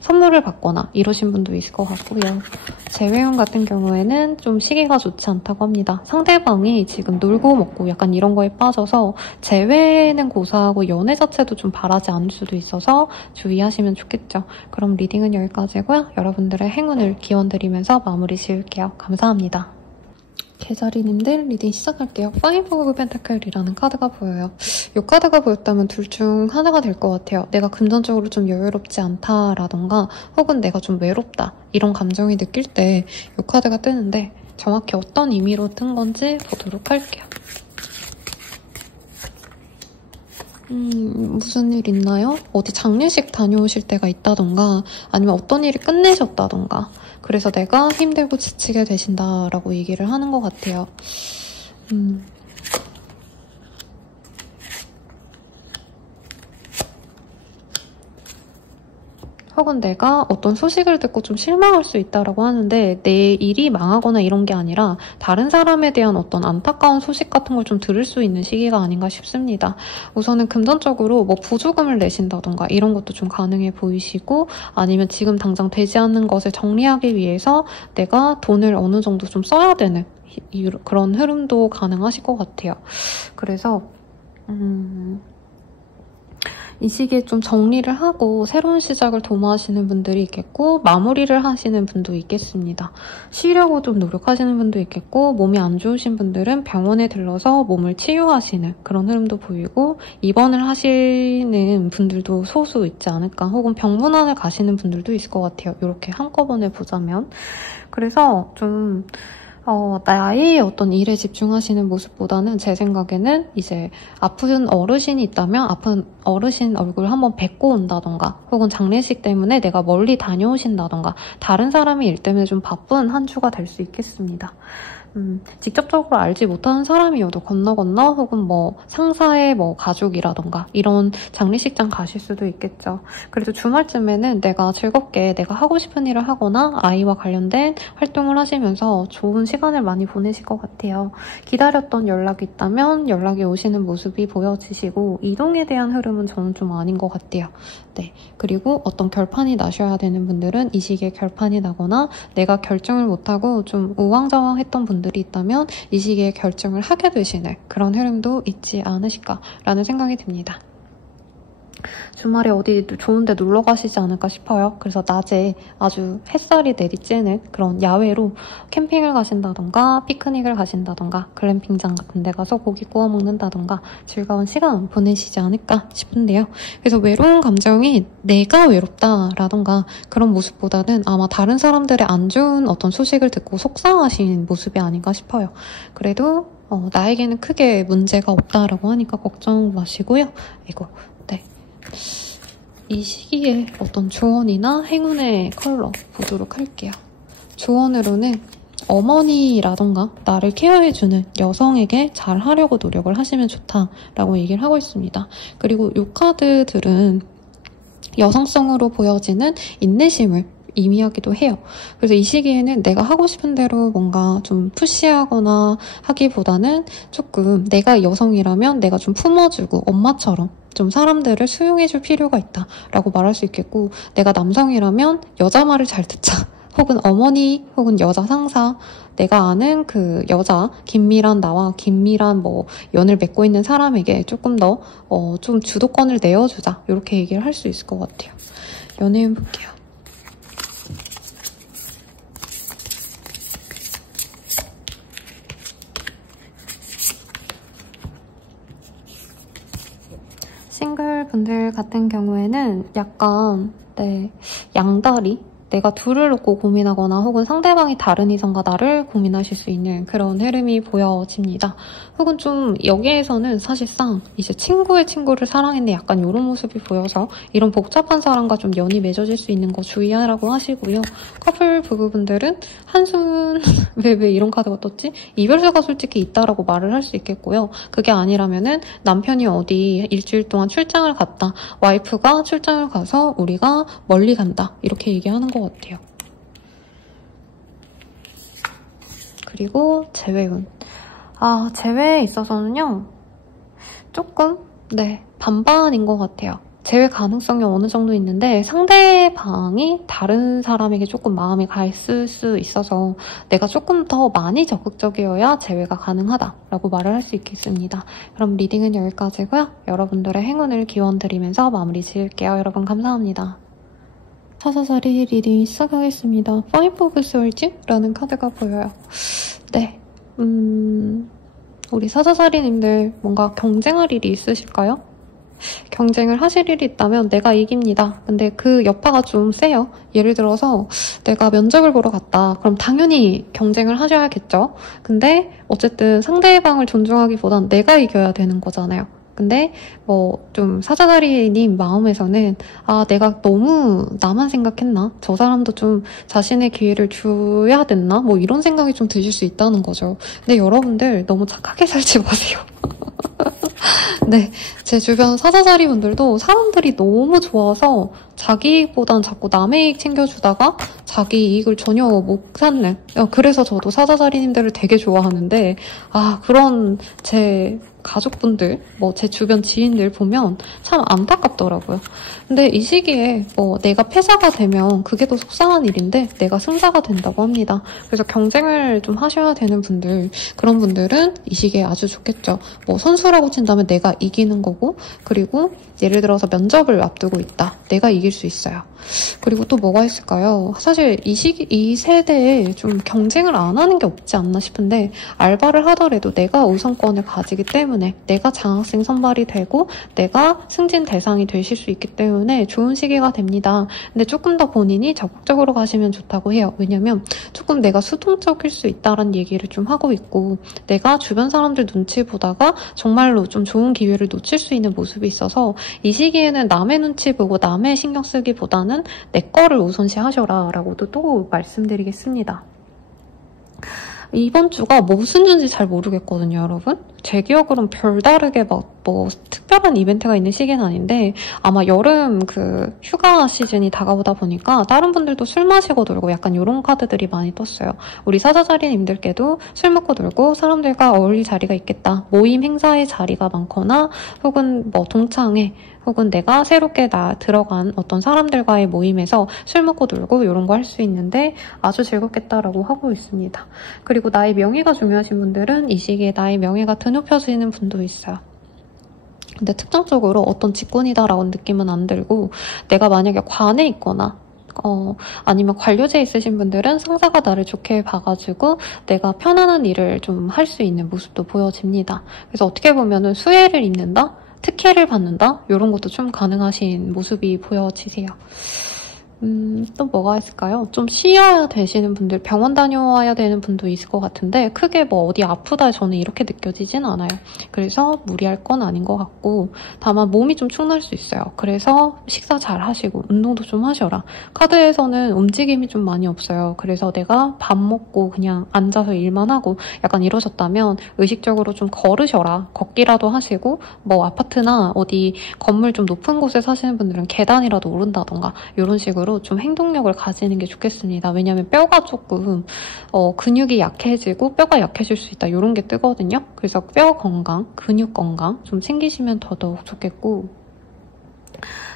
선물을 받거나 이러신 분도 있을 것 같고요. 재회원 같은 경우에는 좀 시기가 좋지 않다고 합니다. 상대방이 지금 놀고 먹고 약간 이런 거에 빠져서 재회는 고사하고 연애 자체도 좀 바라지 않을 수도 있어서 주의하시면 좋겠죠. 그럼 리딩은 여기까지고요. 여러분들의 행운을 기원드리면서 마무리 지을게요. 감사합니다. 개자리님들 리딩 시작할게요. 파이브 오브 펜타클이라는 카드가 보여요. 이 카드가 보였다면 둘 중 하나가 될 것 같아요. 내가 금전적으로 좀 여유롭지 않다라던가 혹은 내가 좀 외롭다 이런 감정이 느낄 때 이 카드가 뜨는데 정확히 어떤 의미로 뜬 건지 보도록 할게요. 무슨 일 있나요? 어디 장례식 다녀오실 때가 있다던가 아니면 어떤 일을 끝내셨다던가 그래서 내가 힘들고 지치게 되신다라고 얘기를 하는 것 같아요. 혹은 내가 어떤 소식을 듣고 좀 실망할 수 있다라고 하는데 내 일이 망하거나 이런 게 아니라 다른 사람에 대한 어떤 안타까운 소식 같은 걸 좀 들을 수 있는 시기가 아닌가 싶습니다. 우선은 금전적으로 뭐 보조금을 내신다던가 이런 것도 좀 가능해 보이시고 아니면 지금 당장 되지 않는 것을 정리하기 위해서 내가 돈을 어느 정도 좀 써야 되는 그런 흐름도 가능하실 것 같아요. 그래서 이 시기에 좀 정리를 하고 새로운 시작을 도모하시는 분들이 있겠고 마무리를 하시는 분도 있겠습니다. 쉬려고 좀 노력하시는 분도 있겠고 몸이 안 좋으신 분들은 병원에 들러서 몸을 치유하시는 그런 흐름도 보이고 입원을 하시는 분들도 소수 있지 않을까 혹은 병문안을 가시는 분들도 있을 것 같아요. 이렇게 한꺼번에 보자면. 그래서 좀 나의 어떤 일에 집중하시는 모습보다는 제 생각에는 이제 아픈 어르신이 있다면 아픈 어르신 얼굴 한번 뵙고 온다던가 혹은 장례식 때문에 내가 멀리 다녀오신다던가 다른 사람의 일 때문에 좀 바쁜 한 주가 될 수 있겠습니다. 직접적으로 알지 못하는 사람이어도 건너 혹은 뭐 상사의 뭐 가족이라던가 이런 장례식장 가실 수도 있겠죠. 그래도 주말쯤에는 내가 즐겁게 내가 하고 싶은 일을 하거나 아이와 관련된 활동을 하시면서 좋은 시간을 많이 보내실 것 같아요. 기다렸던 연락이 있다면 연락이 오시는 모습이 보여지시고 이동에 대한 흐름은 저는 좀 아닌 것 같아요. 네. 그리고 어떤 결판이 나셔야 되는 분들은 이 시기에 결판이 나거나 내가 결정을 못하고 좀 우왕좌왕했던 분들이 있다면 이 시기에 결정을 하게 되시는 그런 흐름도 있지 않으실까라는 생각이 듭니다. 주말에 어디 좋은 데 놀러 가시지 않을까 싶어요. 그래서 낮에 아주 햇살이 내리쬐는 그런 야외로 캠핑을 가신다던가 피크닉을 가신다던가 글램핑장 같은 데 가서 고기 구워 먹는다던가 즐거운 시간 보내시지 않을까 싶은데요. 그래서 외로운 감정이 내가 외롭다라던가 그런 모습보다는 아마 다른 사람들의 안 좋은 어떤 소식을 듣고 속상하신 모습이 아닌가 싶어요. 그래도 나에게는 크게 문제가 없다라고 하니까 걱정 마시고요. 이 시기에 어떤 조언이나 행운의 컬러 보도록 할게요. 조언으로는 어머니라던가 나를 케어해주는 여성에게 잘 하려고 노력을 하시면 좋다라고 얘기를 하고 있습니다. 그리고 이 카드들은 여성성으로 보여지는 인내심을 의미하기도 해요. 그래서 이 시기에는 내가 하고 싶은 대로 뭔가 좀 푸시하거나 하기보다는 조금 내가 여성이라면 내가 좀 품어주고 엄마처럼 좀 사람들을 수용해줄 필요가 있다라고 말할 수 있겠고 내가 남성이라면 여자 말을 잘 듣자 혹은 어머니 혹은 여자 상사 내가 아는 그 여자 긴밀한 나와 긴밀한 뭐 연을 맺고 있는 사람에게 조금 더 좀 주도권을 내어주자 이렇게 얘기를 할 수 있을 것 같아요. 연애운 볼게요. 싱글 분들 같은 경우에는 약간 양다리 내가 둘을 놓고 고민하거나 혹은 상대방이 다른 이성과 나를 고민하실 수 있는 그런 흐름이 보여집니다. 혹은 좀 여기에서는 사실상 이제 친구의 친구를 사랑했는데 약간 이런 모습이 보여서 이런 복잡한 사람과 좀 연이 맺어질 수 있는 거 주의하라고 하시고요. 커플 부부분들은 한순 왜 이런 카드가 떴지? 이별사가 솔직히 있다라고 말을 할 수 있겠고요. 그게 아니라면은 남편이 어디 일주일 동안 출장을 갔다. 와이프가 출장을 가서 우리가 멀리 간다. 이렇게 얘기하는 것 같아요. 그리고 재회운. 재회에 있어서는요. 조금 반반인 것 같아요. 재회 가능성이 어느 정도 있는데 상대방이 다른 사람에게 조금 마음이 가 있을 수 있어서 내가 조금 더 많이 적극적이어야 재회가 가능하다라고 말을 할 수 있겠습니다. 그럼 리딩은 여기까지고요. 여러분들의 행운을 기원드리면서 마무리 지을게요. 여러분 감사합니다. 사사사리 리딩 시작하겠습니다. 파이브 오브 솔즈라는 카드가 보여요. 네, 우리 사사사리님들 뭔가 경쟁할 일이 있으실까요? 경쟁을 하실 일이 있다면 내가 이깁니다. 근데 그 여파가 좀 세요. 예를 들어서 내가 면접을 보러 갔다. 그럼 당연히 경쟁을 하셔야겠죠. 근데 어쨌든 상대방을 존중하기보단 내가 이겨야 되는 거잖아요. 근데 좀 사자다리님 마음에서는 내가 너무 나만 생각했나? 저 사람도 좀 자신의 기회를 줘야 됐나? 이런 생각이 좀 드실 수 있다는 거죠. 근데 여러분들 너무 착하게 살지 마세요. 네, 제 주변 사자자리 분들도 사람들이 너무 좋아서 자기 이익보단 자꾸 남의 이익 챙겨주다가 자기 이익을 전혀 못 찾는, 그래서 저도 사자자리님들을 되게 좋아하는데 그런 제 가족분들, 제 주변 지인들 보면 참 안타깝더라고요. 근데 이 시기에 내가 패자가 되면 그게 더 속상한 일인데 내가 승자가 된다고 합니다. 그래서 경쟁을 좀 하셔야 되는 분들, 그런 분들은 이 시기에 아주 좋겠죠. 선수라고 친다면 내가 이기는 거고, 그리고 예를 들어서 면접을 앞두고 있다. 내가 이길 수 있어요. 그리고 또 뭐가 있을까요? 사실 이 세대에 좀 경쟁을 안 하는 게 없지 않나 싶은데, 알바를 하더라도 내가 우선권을 가지기 때문에 내가 장학생 선발이 되고 내가 승진 대상이 되실 수 있기 때문에 좋은 시기가 됩니다. 근데 조금 더 본인이 적극적으로 가시면 좋다고 해요. 왜냐면 조금 내가 수동적일 수 있다는 얘기를 좀 하고 있고, 내가 주변 사람들 눈치 보다가 정말로 좀 좋은 기회를 놓칠 수 있는 모습이 있어서 이 시기에는 남의 눈치 보고 남의 신경 쓰기보다는 내 거를 우선시 하셔라 라고도 또 말씀드리겠습니다. 이번 주가 무슨 주인지 잘 모르겠거든요, 여러분. 제 기억으로는 별다르게 특별한 이벤트가 있는 시기는 아닌데, 아마 여름 휴가 시즌이 다가오다 보니까 다른 분들도 술 마시고 놀고 약간 이런 카드들이 많이 떴어요. 우리 사자자리님들께도 술 먹고 놀고 사람들과 어울릴 자리가 있겠다. 모임 행사의 자리가 많거나 혹은 동창회 혹은 내가 새롭게 들어간 어떤 사람들과의 모임에서 술 먹고 놀고 이런 거 할 수 있는데 아주 즐겁겠다라고 하고 있습니다. 그리고 나의 명예가 중요하신 분들은 이 시기에 나의 명예가 드높여지는 분도 있어요. 근데 특정적으로 어떤 직권이다라고 느낌은 안 들고, 내가 만약에 관에 있거나 아니면 관료제에 있으신 분들은 상사가 나를 좋게 봐가지고 내가 편안한 일을 좀 할 수 있는 모습도 보여집니다. 그래서 어떻게 보면은 수혜를 입는다? 특혜를 받는다? 이런 것도 좀 가능하신 모습이 보여지세요. 또 뭐가 있을까요? 좀 쉬어야 되시는 분들, 병원 다녀와야 되는 분도 있을 것 같은데 크게 어디 아프다 저는 이렇게 느껴지진 않아요. 그래서 무리할 건 아닌 것 같고, 다만 몸이 좀 축날 수 있어요. 그래서 식사 잘 하시고 운동도 좀 하셔라. 카드에서는 움직임이 좀 많이 없어요. 그래서 내가 밥 먹고 그냥 앉아서 일만 하고 약간 이러셨다면 의식적으로 좀 걸으셔라. 걷기라도 하시고, 아파트나 어디 건물 좀 높은 곳에 사시는 분들은 계단이라도 오른다던가 이런 식으로 좀 행동력을 가지는 게 좋겠습니다. 왜냐하면 뼈가 조금 근육이 약해지고 뼈가 약해질 수 있다 이런 게 뜨거든요. 그래서 뼈 건강, 근육 건강 좀 챙기시면 더더욱 좋겠고,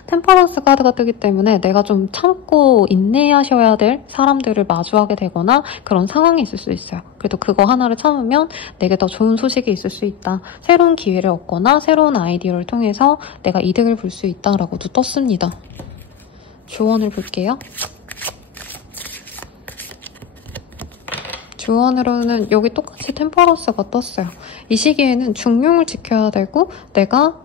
템퍼런스 카드가 뜨기 때문에 내가 좀 참고 인내하셔야 될 사람들을 마주하게 되거나 그런 상황이 있을 수 있어요. 그래도 그거 하나를 참으면 내게 더 좋은 소식이 있을 수 있다. 새로운 기회를 얻거나 새로운 아이디어를 통해서 내가 이득을 볼 수 있다라고도 떴습니다. 조언을 볼게요. 조언으로는 여기 똑같이 템퍼런스가 떴어요. 이 시기에는 중용을 지켜야 되고 내가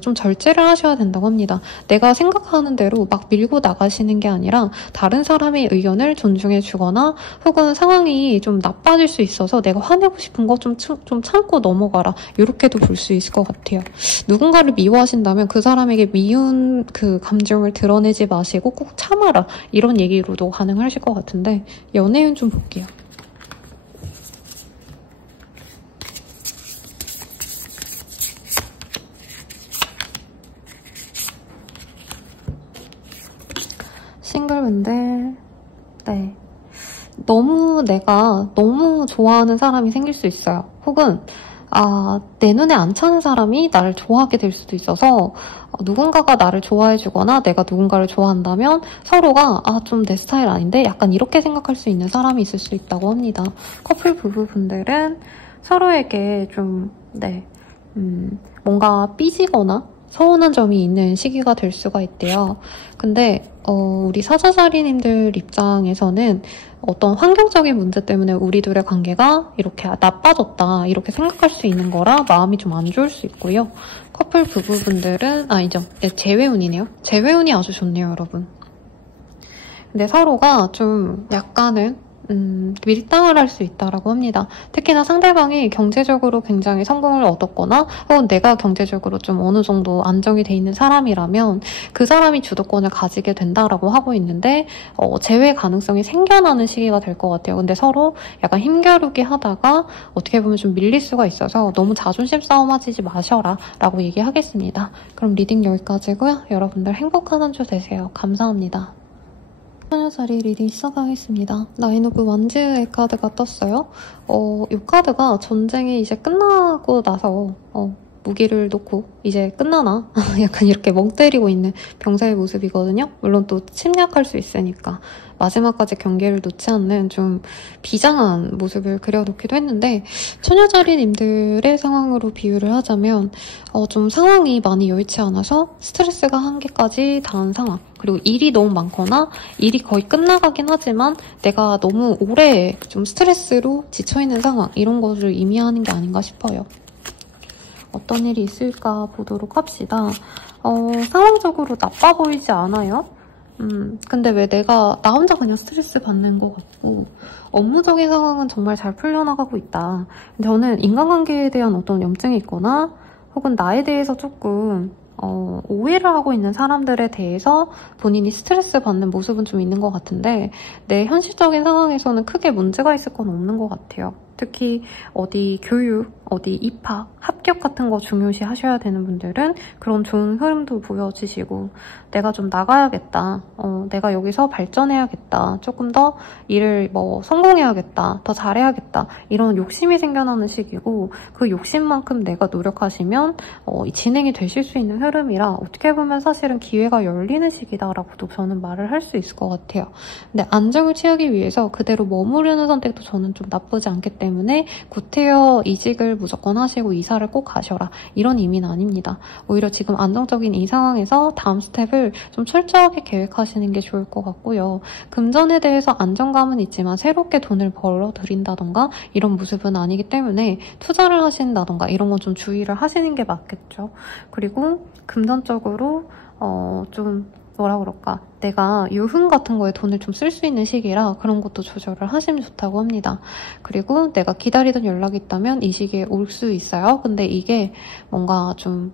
좀 절제를 하셔야 된다고 합니다. 내가 생각하는 대로 막 밀고 나가시는 게 아니라 다른 사람의 의견을 존중해 주거나 혹은 상황이 좀 나빠질 수 있어서 내가 화내고 싶은 거 좀 참고 넘어가라. 이렇게도 볼 수 있을 것 같아요. 누군가를 미워하신다면 그 사람에게 미운 그 감정을 드러내지 마시고 꼭 참아라. 이런 얘기로도 가능하실 것 같은데 연애운 좀 볼게요. 싱글분들, 네. 내가 너무 좋아하는 사람이 생길 수 있어요. 혹은, 내 눈에 안 차는 사람이 나를 좋아하게 될 수도 있어서, 누군가가 나를 좋아해주거나 내가 누군가를 좋아한다면 서로가, 좀 내 스타일 아닌데? 약간 이렇게 생각할 수 있는 사람이 있을 수 있다고 합니다. 커플 부부분들은 서로에게 좀, 뭔가 삐지거나 서운한 점이 있는 시기가 될 수가 있대요. 근데 우리 사자자리님들 입장에서는 어떤 환경적인 문제 때문에 우리 둘의 관계가 이렇게 나빠졌다 이렇게 생각할 수 있는 거라 마음이 좀 안 좋을 수 있고요. 커플 부부분들은 아니죠. 네, 재회운이네요. 재회운이 아주 좋네요, 여러분. 근데 서로가 좀 약간은 밀당을 할 수 있다라고 합니다. 특히나 상대방이 경제적으로 굉장히 성공을 얻었거나 혹은 내가 경제적으로 좀 어느 정도 안정이 돼 있는 사람이라면 그 사람이 주도권을 가지게 된다라고 하고 있는데 재회 가능성이 생겨나는 시기가 될 것 같아요. 근데 서로 약간 힘겨루기 하다가 어떻게 보면 좀 밀릴 수가 있어서 너무 자존심 싸움 하지 마셔라 라고 얘기하겠습니다. 그럼 리딩 여기까지고요. 여러분들 행복한 한 주 되세요. 감사합니다. 소녀자리 리딩 시작하겠습니다. 나인 오브 완즈의 카드가 떴어요. 이 카드가 전쟁이 이제 끝나고 나서 무기를 놓고 이제 끝나나? 약간 이렇게 멍 때리고 있는 병사의 모습이거든요. 물론 또 침략할 수 있으니까 마지막까지 경계를 놓지 않는 좀 비장한 모습을 그려놓기도 했는데 처녀자리님들의 상황으로 비유를 하자면 좀 상황이 많이 여의치 않아서 스트레스가 한계까지 닿은 상황 그리고 일이 너무 많거나 일이 거의 끝나가긴 하지만 내가 너무 오래 좀 스트레스로 지쳐있는 상황 이런 것을 의미하는 게 아닌가 싶어요. 어떤 일이 있을까 보도록 합시다. 상황적으로 나빠 보이지 않아요? 근데 왜 나 혼자 그냥 스트레스 받는 것 같고 업무적인 상황은 정말 잘 풀려나가고 있다. 저는 인간관계에 대한 어떤 염증이 있거나 혹은 나에 대해서 조금 오해를 하고 있는 사람들에 대해서 본인이 스트레스 받는 모습은 좀 있는 것 같은데 내 현실적인 상황에서는 크게 문제가 있을 건 없는 것 같아요. 특히 어디 교육, 어디 입학, 합격 같은 거 중요시 하셔야 되는 분들은 그런 좋은 흐름도 보여지시고 내가 좀 나가야겠다. 내가 여기서 발전해야겠다. 조금 더 일을 성공해야겠다. 더 잘해야겠다. 이런 욕심이 생겨나는 시기고 그 욕심만큼 내가 노력하시면 진행이 되실 수 있는 흐름이라 어떻게 보면 사실은 기회가 열리는 시기다라고도 저는 말을 할 수 있을 것 같아요. 근데 안정을 취하기 위해서 그대로 머무르는 선택도 저는 좀 나쁘지 않기 때문에 구태여 이직을 무조건 하시고 이사를 꼭 가셔라 이런 의미는 아닙니다. 오히려 지금 안정적인 이 상황에서 다음 스텝을 좀 철저하게 계획하시는 게 좋을 것 같고요. 금전에 대해서 안정감은 있지만 새롭게 돈을 벌어들인다던가 이런 모습은 아니기 때문에 투자를 하신다던가 이런 건 좀 주의를 하시는 게 맞겠죠. 그리고 금전적으로 좀 뭐라 그럴까 내가 유흥 같은 거에 돈을 좀 쓸 수 있는 시기라 그런 것도 조절을 하시면 좋다고 합니다. 그리고 내가 기다리던 연락이 있다면 이 시기에 올 수 있어요. 근데 이게 뭔가 좀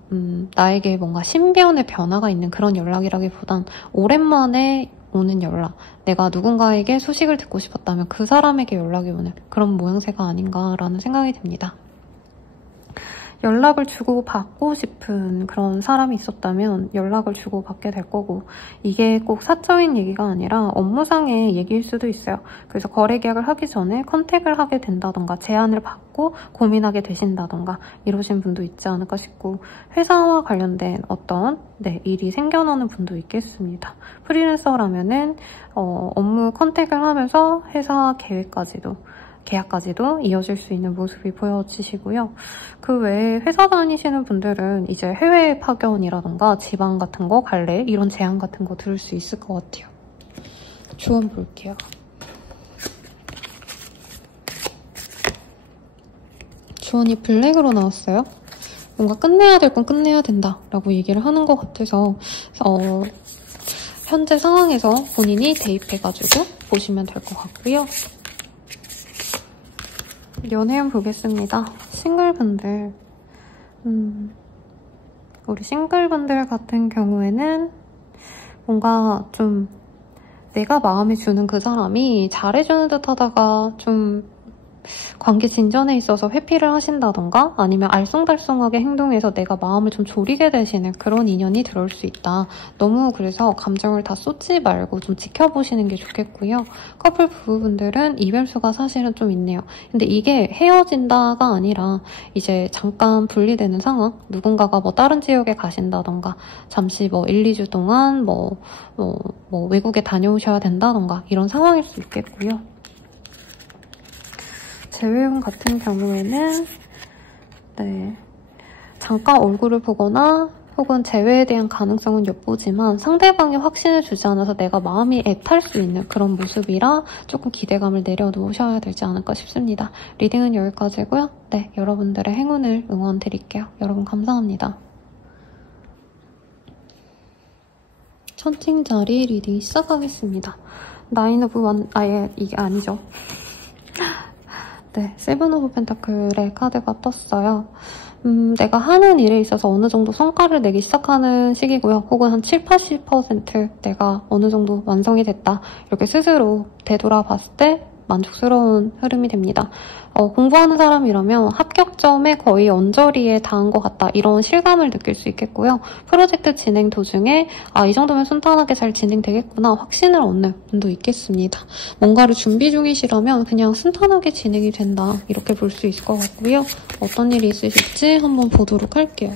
나에게 뭔가 신비연의 변화가 있는 그런 연락이라기보단 오랜만에 오는 연락 내가 누군가에게 소식을 듣고 싶었다면 그 사람에게 연락이 오는 그런 모양새가 아닌가라는 생각이 듭니다. 연락을 주고받고 싶은 그런 사람이 있었다면 연락을 주고받게 될 거고 이게 꼭 사적인 얘기가 아니라 업무상의 얘기일 수도 있어요. 그래서 거래 계약을 하기 전에 컨택을 하게 된다던가 제안을 받고 고민하게 되신다던가 이러신 분도 있지 않을까 싶고 회사와 관련된 어떤 일이 생겨나는 분도 있겠습니다. 프리랜서라면은 업무 컨택을 하면서 회사 계약까지도 이어질 수 있는 모습이 보여지시고요. 그 외에 회사 다니시는 분들은 이제 해외 파견이라던가 지방 같은 거 갈래? 이런 제안 같은 거 들을 수 있을 것 같아요. 조언 볼게요. 조언이 블랙으로 나왔어요. 뭔가 끝내야 될 건 끝내야 된다라고 얘기를 하는 것 같아서 현재 상황에서 본인이 대입해가지고 보시면 될 것 같고요. 연애운 보겠습니다. 싱글분들. 우리 싱글분들 같은 경우에는 뭔가 좀 내가 마음에 주는 그 사람이 잘해주는 듯 하다가 좀 관계 진전에 있어서 회피를 하신다던가 아니면 알쏭달쏭하게 행동해서 내가 마음을 좀 졸이게 되시는 그런 인연이 들어올 수 있다. 너무 그래서 감정을 다 쏟지 말고 좀 지켜보시는 게 좋겠고요. 커플 부부분들은 이별수가 사실은 좀 있네요. 근데 이게 헤어진다가 아니라 이제 잠깐 분리되는 상황, 누군가가 뭐 다른 지역에 가신다던가 잠시 뭐 1, 2주 동안 뭐 외국에 다녀오셔야 된다던가 이런 상황일 수 있겠고요. 재회운 같은 경우에는 잠깐 얼굴을 보거나 혹은 재회에 대한 가능성은 엿보지만 상대방이 확신을 주지 않아서 내가 마음이 애탈 수 있는 그런 모습이라 조금 기대감을 내려놓으셔야 되지 않을까 싶습니다. 리딩은 여기까지고요. 네, 여러분들의 행운을 응원드릴게요. 여러분 감사합니다. 천칭자리 리딩 시작하겠습니다. 나인 오브 원, 아예 이게 아니죠. 네, 세븐 오브 펜타클의 카드가 떴어요. 내가 하는 일에 있어서 어느 정도 성과를 내기 시작하는 시기고요. 혹은 한 7, 80% 내가 어느 정도 완성이 됐다. 이렇게 스스로 되돌아봤을 때 만족스러운 흐름이 됩니다. 공부하는 사람이라면 합격점에 거의 언저리에 닿은 것 같다. 이런 실감을 느낄 수 있겠고요. 프로젝트 진행 도중에 이 정도면 순탄하게 잘 진행되겠구나 확신을 얻는 분도 있겠습니다. 뭔가를 준비 중이시라면 그냥 순탄하게 진행이 된다. 이렇게 볼 수 있을 것 같고요. 어떤 일이 있으실지 한번 보도록 할게요.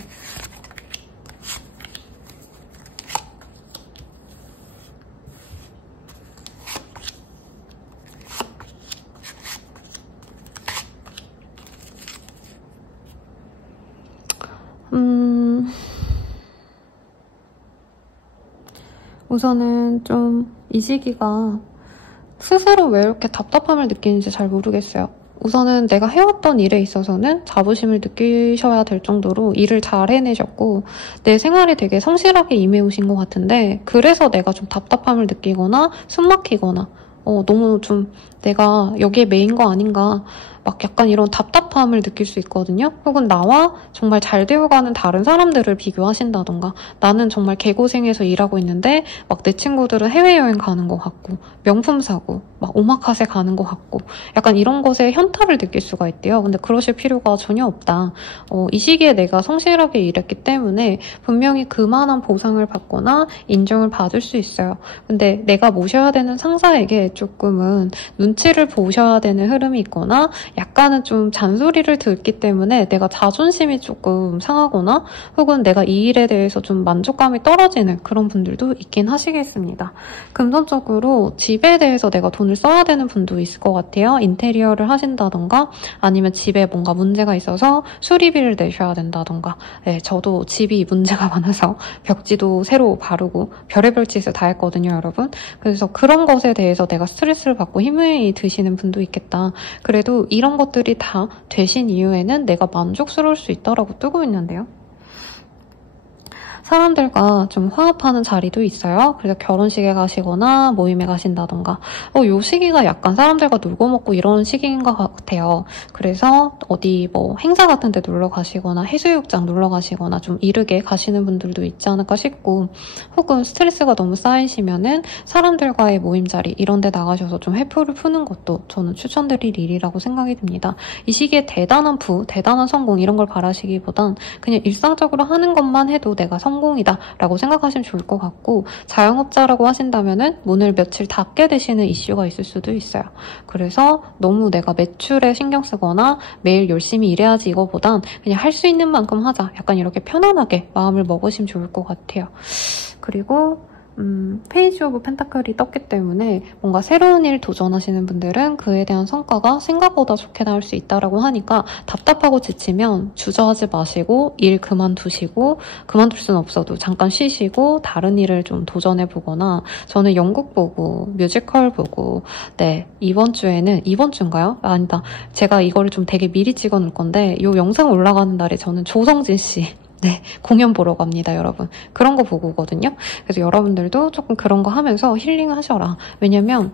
우선은 좀 이 시기가 스스로 왜 이렇게 답답함을 느끼는지 잘 모르겠어요. 우선은 내가 해왔던 일에 있어서는 자부심을 느끼셔야 될 정도로 일을 잘 해내셨고 내 생활에 되게 성실하게 임해오신 것 같은데 그래서 내가 좀 답답함을 느끼거나 숨막히거나 너무 좀 내가 여기에 메인 거 아닌가 막 약간 이런 답답함을 느낄 수 있거든요. 혹은 나와 정말 잘 되어가는 다른 사람들을 비교하신다던가 나는 정말 개고생해서 일하고 있는데 막 내 친구들은 해외여행 가는 것 같고 명품 사고 막 오마카세 가는 것 같고 약간 이런 것에 현타를 느낄 수가 있대요. 근데 그러실 필요가 전혀 없다. 이 시기에 내가 성실하게 일했기 때문에 분명히 그만한 보상을 받거나 인정을 받을 수 있어요. 근데 내가 모셔야 되는 상사에게 조금은 눈치를 보셔야 되는 흐름이 있거나 약간은 좀 잔소리를 듣기 때문에 내가 자존심이 조금 상하거나 혹은 내가 이 일에 대해서 좀 만족감이 떨어지는 그런 분들도 있긴 하시겠습니다. 금전적으로 집에 대해서 내가 돈을 써야 되는 분도 있을 것 같아요. 인테리어를 하신다던가 아니면 집에 뭔가 문제가 있어서 수리비를 내셔야 된다던가 네, 저도 집이 문제가 많아서 벽지도 새로 바르고 별의별 짓을 다 했거든요, 여러분. 그래서 그런 것에 대해서 내가 스트레스를 받고 힘이 드시는 분도 있겠다. 그래도 이런 것들이 다 되신 이후에는 내가 만족스러울 수 있다라고 뜨고 있는데요. 사람들과 좀 화합하는 자리도 있어요. 그래서 결혼식에 가시거나 모임에 가신다던가 요 시기가 약간 사람들과 놀고 먹고 이런 시기인 것 같아요. 그래서 어디 뭐 행사 같은 데 놀러 가시거나 해수욕장 놀러 가시거나 좀 이르게 가시는 분들도 있지 않을까 싶고 혹은 스트레스가 너무 쌓이시면은 사람들과의 모임 자리 이런 데 나가셔서 좀 회포를 푸는 것도 저는 추천드릴 일이라고 생각이 듭니다. 이 시기에 대단한 대단한 성공 이런 걸 바라시기보단 그냥 일상적으로 하는 것만 해도 내가 성공이다 라고 생각하시면 좋을 것 같고 자영업자라고 하신다면은 문을 며칠 닫게 되시는 이슈가 있을 수도 있어요. 그래서 너무 내가 매출에 신경 쓰거나 매일 열심히 일해야지 이거보단 그냥 할 수 있는 만큼 하자 약간 이렇게 편안하게 마음을 먹으시면 좋을 것 같아요. 그리고 페이지 오브 펜타클이 떴기 때문에 뭔가 새로운 일 도전하시는 분들은 그에 대한 성과가 생각보다 좋게 나올 수 있다라고 하니까 답답하고 지치면 주저하지 마시고 일 그만두시고, 그만둘 수는 없어도 잠깐 쉬시고 다른 일을 좀 도전해보거나, 저는 연극 보고 뮤지컬 보고, 네, 이번 주인가요? 아니다. 제가 이거를 좀 되게 미리 찍어놓을 건데 이 영상 올라가는 날에 저는 조성진 씨 네, 공연 보러 갑니다, 여러분. 그런 거 보고 오거든요. 그래서 여러분들도 조금 그런 거 하면서 힐링하셔라. 왜냐면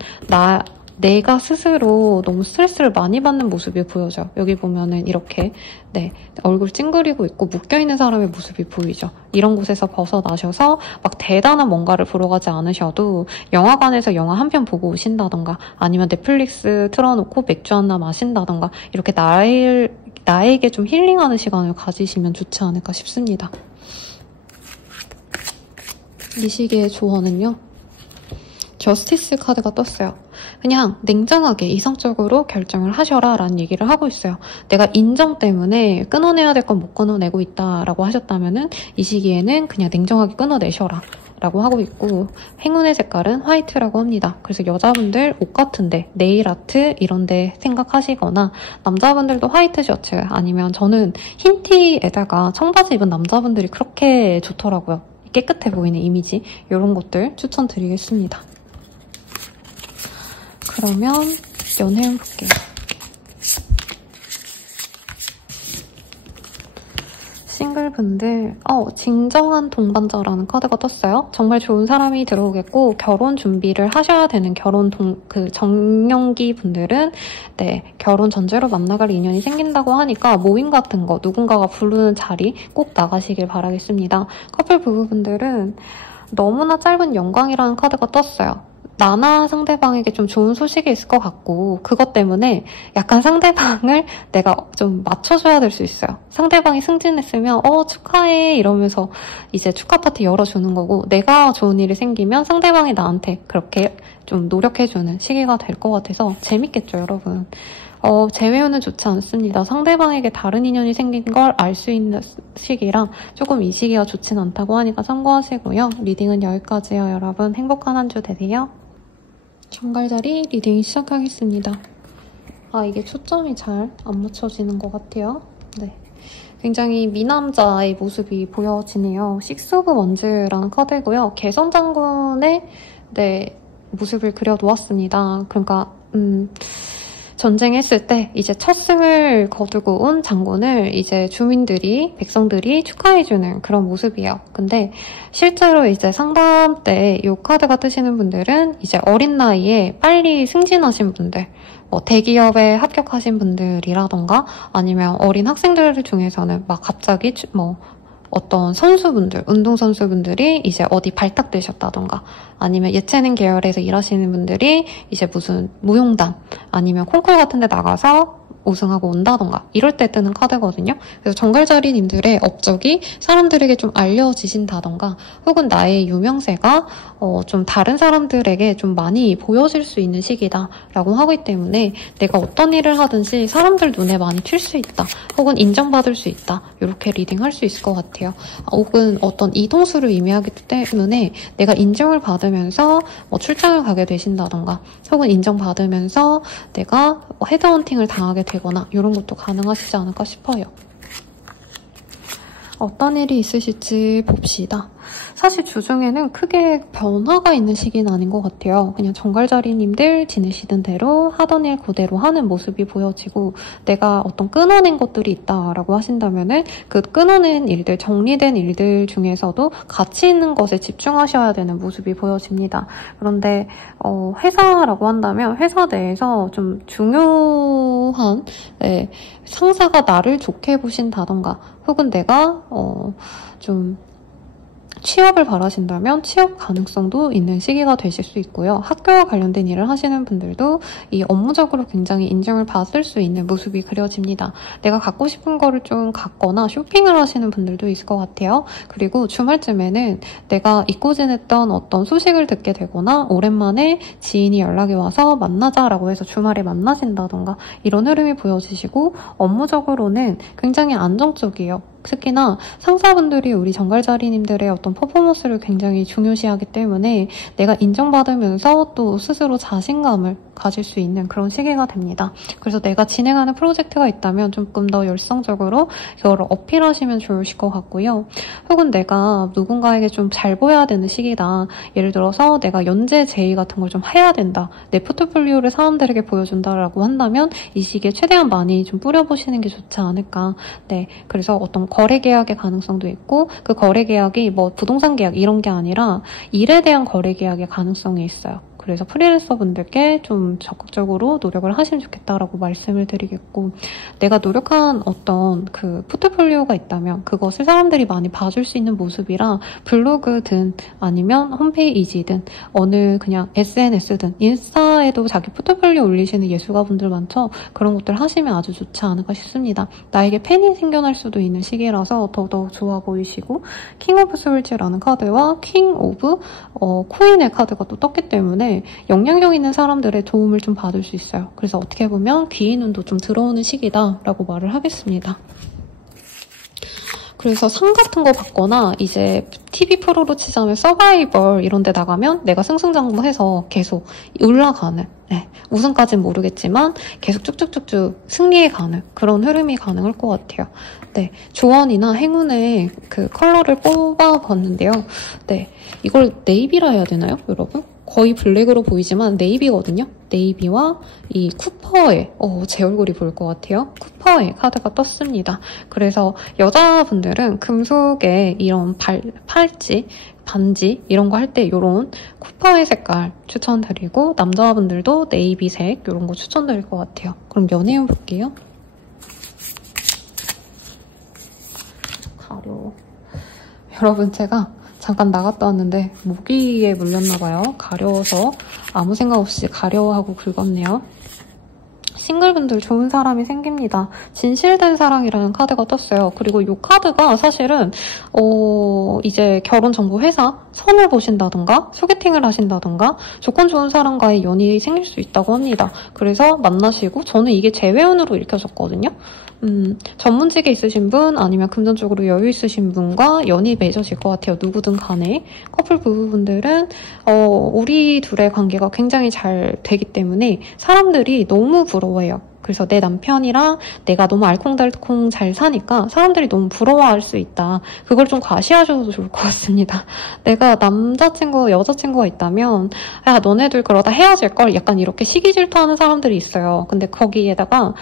내가 스스로 너무 스트레스를 많이 받는 모습이 보여져요. 여기 보면은 이렇게 네, 얼굴 찡그리고 있고 묶여있는 사람의 모습이 보이죠. 이런 곳에서 벗어나셔서 막 대단한 뭔가를 보러 가지 않으셔도 영화관에서 영화 한 편 보고 오신다던가, 아니면 넷플릭스 틀어놓고 맥주 하나 마신다던가, 이렇게 나에게 좀 힐링하는 시간을 가지시면 좋지 않을까 싶습니다. 이 시기의 조언은요, 저스티스 카드가 떴어요. 그냥 냉정하게 이성적으로 결정을 하셔라 라는 얘기를 하고 있어요. 내가 인정 때문에 끊어내야 될 건 못 끊어내고 있다라고 하셨다면은 이 시기에는 그냥 냉정하게 끊어내셔라 라고 하고 있고, 행운의 색깔은 화이트라고 합니다. 그래서 여자분들 옷 같은데, 네일 아트 이런 데 생각하시거나, 남자분들도 화이트 셔츠, 아니면 저는 흰 티에다가 청바지 입은 남자분들이 그렇게 좋더라고요. 깨끗해 보이는 이미지, 이런 것들 추천드리겠습니다. 그러면 연애운 볼게요. 싱글분들, 진정한 동반자라는 카드가 떴어요. 정말 좋은 사람이 들어오겠고, 결혼 준비를 하셔야 되는 정년기 분들은, 네, 결혼 전제로 만나갈 인연이 생긴다고 하니까 모임 같은 거, 누군가가 부르는 자리 꼭 나가시길 바라겠습니다. 커플 부부분들은 너무나 짧은 영광이라는 카드가 떴어요. 나나 상대방에게 좀 좋은 소식이 있을 것 같고, 그것 때문에 약간 상대방을 내가 좀 맞춰줘야 될 수 있어요. 상대방이 승진했으면 축하해 이러면서 이제 축하 파티 열어주는 거고, 내가 좋은 일이 생기면 상대방이 나한테 그렇게 좀 노력해주는 시기가 될 것 같아서 재밌겠죠, 여러분. 재회운은 좋지 않습니다. 상대방에게 다른 인연이 생긴 걸 알 수 있는 시기라 조금 이 시기가 좋진 않다고 하니까 참고하시고요. 리딩은 여기까지요, 여러분. 행복한 한 주 되세요. 정갈자리 리딩 시작하겠습니다. 이게 초점이 잘 안 맞춰지는 것 같아요. 네, 굉장히 미남자의 모습이 보여지네요. 식스 오브 원즈라는 카드고요. 개선 장군의 모습을 그려놓았습니다. 그러니까 전쟁했을 때 이제 첫 승을 거두고 온 장군을 이제 백성들이 축하해주는 그런 모습이에요. 근데 실제로 이제 상담 때 이 카드가 뜨시는 분들은 이제 어린 나이에 빨리 승진하신 분들, 대기업에 합격하신 분들이라던가, 아니면 어린 학생들 중에서는 막 갑자기 어떤 선수분들, 운동선수분들이 이제 어디 발탁되셨다던가, 아니면 예체능 계열에서 일하시는 분들이 이제 무슨 무용단, 아니면 콩쿠르 같은 데 나가서 우승하고 온다던가, 이럴 때 뜨는 카드거든요. 그래서 정갈자리님들의 업적이 사람들에게 좀 알려지신다던가, 혹은 나의 유명세가 좀 다른 사람들에게 좀 많이 보여질 수 있는 시기다라고 하기 때문에 내가 어떤 일을 하든지 사람들 눈에 많이 튈 수 있다, 혹은 인정받을 수 있다, 이렇게 리딩할 수 있을 것 같아요. 혹은 어떤 이동수를 의미하기 때문에 내가 인정을 받으면서 출장을 가게 되신다던가, 혹은 인정받으면서 내가 헤드헌팅을 당하게 되거나, 이런 것도 가능하시지 않을까 싶어요. 어떤 일이 있으실지 봅시다. 사실 주중에는 크게 변화가 있는 시기는 아닌 것 같아요. 그냥 정갈자리님들 지내시던 대로 하던 일 그대로 하는 모습이 보여지고, 내가 어떤 끊어낸 것들이 있다라고 하신다면은 그 끊어낸 일들, 정리된 일들 중에서도 가치 있는 것에 집중하셔야 되는 모습이 보여집니다. 그런데 회사라고 한다면 회사 내에서 좀 중요한 상사가 나를 좋게 보신다던가, 혹은 내가 좀 취업을 바라신다면 취업 가능성도 있는 시기가 되실 수 있고요. 학교와 관련된 일을 하시는 분들도 이 업무적으로 굉장히 인정을 받을 수 있는 모습이 그려집니다. 내가 갖고 싶은 거를 좀 갖거나 쇼핑을 하시는 분들도 있을 것 같아요. 그리고 주말쯤에는 내가 잊고 지냈던 어떤 소식을 듣게 되거나, 오랜만에 지인이 연락이 와서 만나자라고 해서 주말에 만나신다던가, 이런 흐름이 보여지시고, 업무적으로는 굉장히 안정적이에요. 특히나 상사분들이 우리 정갈자리님들의 어떤 퍼포먼스를 굉장히 중요시하기 때문에 내가 인정받으면서 또 스스로 자신감을 가질 수 있는 그런 시기가 됩니다. 그래서 내가 진행하는 프로젝트가 있다면 조금 더 열성적으로 이거를 어필하시면 좋으실 것 같고요. 혹은 내가 누군가에게 좀 잘 보여야 되는 시기다. 예를 들어서 내가 연재 제의 같은 걸 좀 해야 된다. 내 포트폴리오를 사람들에게 보여준다라고 한다면 이 시기에 최대한 많이 좀 뿌려보시는 게 좋지 않을까. 네, 그래서 어떤 거래 계약의 가능성도 있고 그 거래 계약이 뭐 부동산 계약 이런 게 아니라 일에 대한 거래 계약의 가능성이 있어요. 그래서 프리랜서 분들께 좀 적극적으로 노력을 하시면 좋겠다라고 말씀을 드리겠고, 내가 노력한 어떤 그 포트폴리오가 있다면 그것을 사람들이 많이 봐줄 수 있는 모습이라 블로그든 아니면 홈페이지든 어느 그냥 SNS든 인스타에도 자기 포트폴리오 올리시는 예술가분들 많죠? 그런 것들 하시면 아주 좋지 않을까 싶습니다. 나에게 팬이 생겨날 수도 있는 시기라서 더더욱 좋아 보이시고, 킹 오브 솔즈라는 카드와 킹 오브 코인의 카드가 또 떴기 때문에 영향력 있는 사람들의 도움을 좀 받을 수 있어요. 그래서 어떻게 보면 귀인운도 좀 들어오는 시기다라고 말을 하겠습니다. 그래서 상 같은 거 받거나 이제 TV 프로로 치자면 서바이벌 이런 데 나가면 내가 승승장구해서 계속 올라가는, 네, 우승까지는 모르겠지만 계속 쭉쭉쭉쭉 승리해 가는 그런 흐름이 가능할 것 같아요. 네, 조언이나 행운의 그 컬러를 뽑아봤는데요. 네, 이걸 네이비라 해야 되나요, 여러분? 거의 블랙으로 보이지만 네이비거든요. 네이비와 이 쿠퍼의, 제 얼굴이 보일 것 같아요. 쿠퍼의 카드가 떴습니다. 그래서 여자분들은 금속의 이런 팔찌, 반지 이런 거 할 때 이런 쿠퍼의 색깔 추천드리고, 남자분들도 네이비색 이런 거 추천드릴 것 같아요. 그럼 연애운 볼게요. 가려워. 여러분, 제가 잠깐 나갔다 왔는데 모기에 물렸나봐요. 가려워서 아무 생각 없이 가려워하고 긁었네요. 싱글분들 좋은 사람이 생깁니다. 진실된 사랑이라는 카드가 떴어요. 그리고 이 카드가 사실은 이제 결혼정보회사 선을 보신다던가 소개팅을 하신다던가 조건 좋은 사람과의 연이 생길 수 있다고 합니다. 그래서 만나시고, 저는 이게 재회운으로 읽혀졌거든요. 전문직에 있으신 분 아니면 금전적으로 여유 있으신 분과 연이 맺어질 것 같아요. 누구든 간에. 커플 부부분들은 우리 둘의 관계가 굉장히 잘 되기 때문에 사람들이 너무 부러워해요. 그래서 내 남편이랑 내가 너무 알콩달콩 잘 사니까 사람들이 너무 부러워할 수 있다. 그걸 좀 과시하셔도 좋을 것 같습니다. 내가 남자친구, 여자친구가 있다면 야, 너네들 그러다 헤어질걸? 약간 이렇게 시기 질투하는 사람들이 있어요. 근데 거기에다가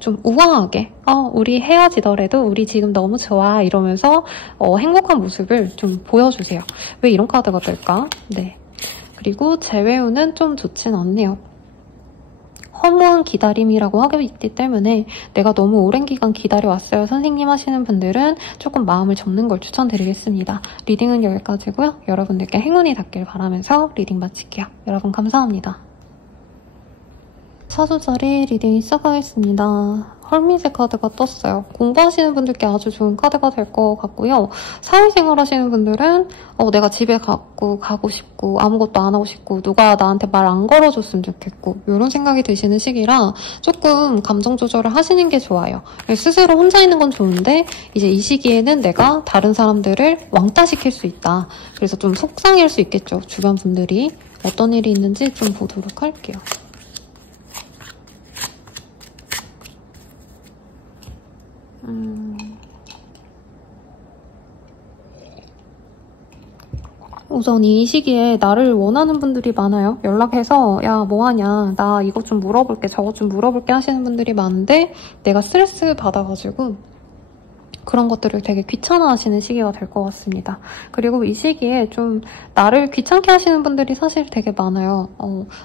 좀 우아하게 우리 헤어지더라도 우리 지금 너무 좋아 이러면서 행복한 모습을 좀 보여주세요. 왜 이런 카드가 뜰까? 네. 그리고 재회운은 좀 좋진 않네요. 허무한 기다림이라고 하고 있기 때문에 내가 너무 오랜 기간 기다려왔어요 선생님 하시는 분들은 조금 마음을 접는 걸 추천드리겠습니다. 리딩은 여기까지고요. 여러분들께 행운이 닿길 바라면서 리딩 마칠게요. 여러분 감사합니다. 사주자리 리딩 시작하겠습니다. 헐밋의 카드가 떴어요. 공부하시는 분들께 아주 좋은 카드가 될 것 같고요. 사회생활 하시는 분들은 내가 집에 가고 싶고 아무것도 안 하고 싶고 누가 나한테 말 안 걸어줬으면 좋겠고 이런 생각이 드시는 시기라 조금 감정 조절을 하시는 게 좋아요. 스스로 혼자 있는 건 좋은데 이제 이 시기에는 내가 다른 사람들을 왕따시킬 수 있다. 그래서 좀 속상할 수 있겠죠. 주변 분들이. 어떤 일이 있는지 좀 보도록 할게요. 우선 이 시기에 나를 원하는 분들이 많아요. 연락해서 야 뭐하냐, 나 이것 좀 물어볼게 저것 좀 물어볼게 하시는 분들이 많은데 내가 스트레스 받아가지고 그런 것들을 되게 귀찮아하시는 시기가 될 것 같습니다. 그리고 이 시기에 좀 나를 귀찮게 하시는 분들이 사실 되게 많아요.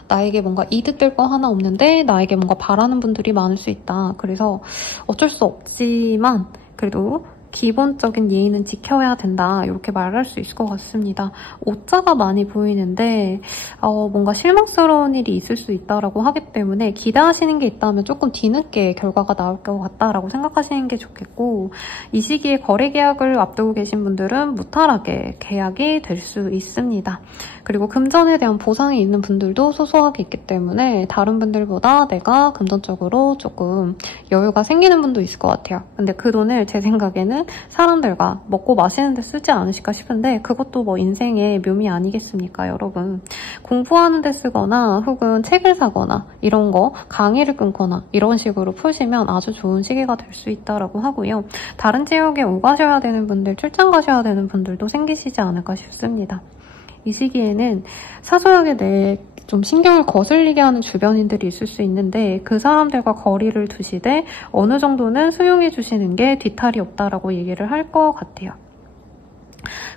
나에게 뭔가 이득될 거 하나 없는데 나에게 뭔가 바라는 분들이 많을 수 있다. 그래서 어쩔 수 없지만 그래도 기본적인 예의는 지켜야 된다 이렇게 말할 수 있을 것 같습니다. 오자가 많이 보이는데 뭔가 실망스러운 일이 있을 수 있다라고 하기 때문에 기대하시는 게 있다면 조금 뒤늦게 결과가 나올 것 같다라고 생각하시는 게 좋겠고 이 시기에 거래 계약을 앞두고 계신 분들은 무탈하게 계약이 될 수 있습니다. 그리고 금전에 대한 보상이 있는 분들도 소소하게 있기 때문에 다른 분들보다 내가 금전적으로 조금 여유가 생기는 분도 있을 것 같아요. 근데 그 돈을 제 생각에는 사람들과 먹고 마시는 데 쓰지 않으실까 싶은데 그것도 뭐 인생의 묘미 아니겠습니까, 여러분. 공부하는 데 쓰거나 혹은 책을 사거나 이런 거 강의를 끊거나 이런 식으로 푸시면 아주 좋은 시기가 될 수 있다고 하고요. 다른 지역에 오가셔야 되는 분들, 출장 가셔야 되는 분들도 생기시지 않을까 싶습니다. 이 시기에는 사소하게 내 좀 신경을 거슬리게 하는 주변인들이 있을 수 있는데 그 사람들과 거리를 두시되 어느 정도는 수용해 주시는 게 뒤탈이 없다라고 얘기를 할 것 같아요.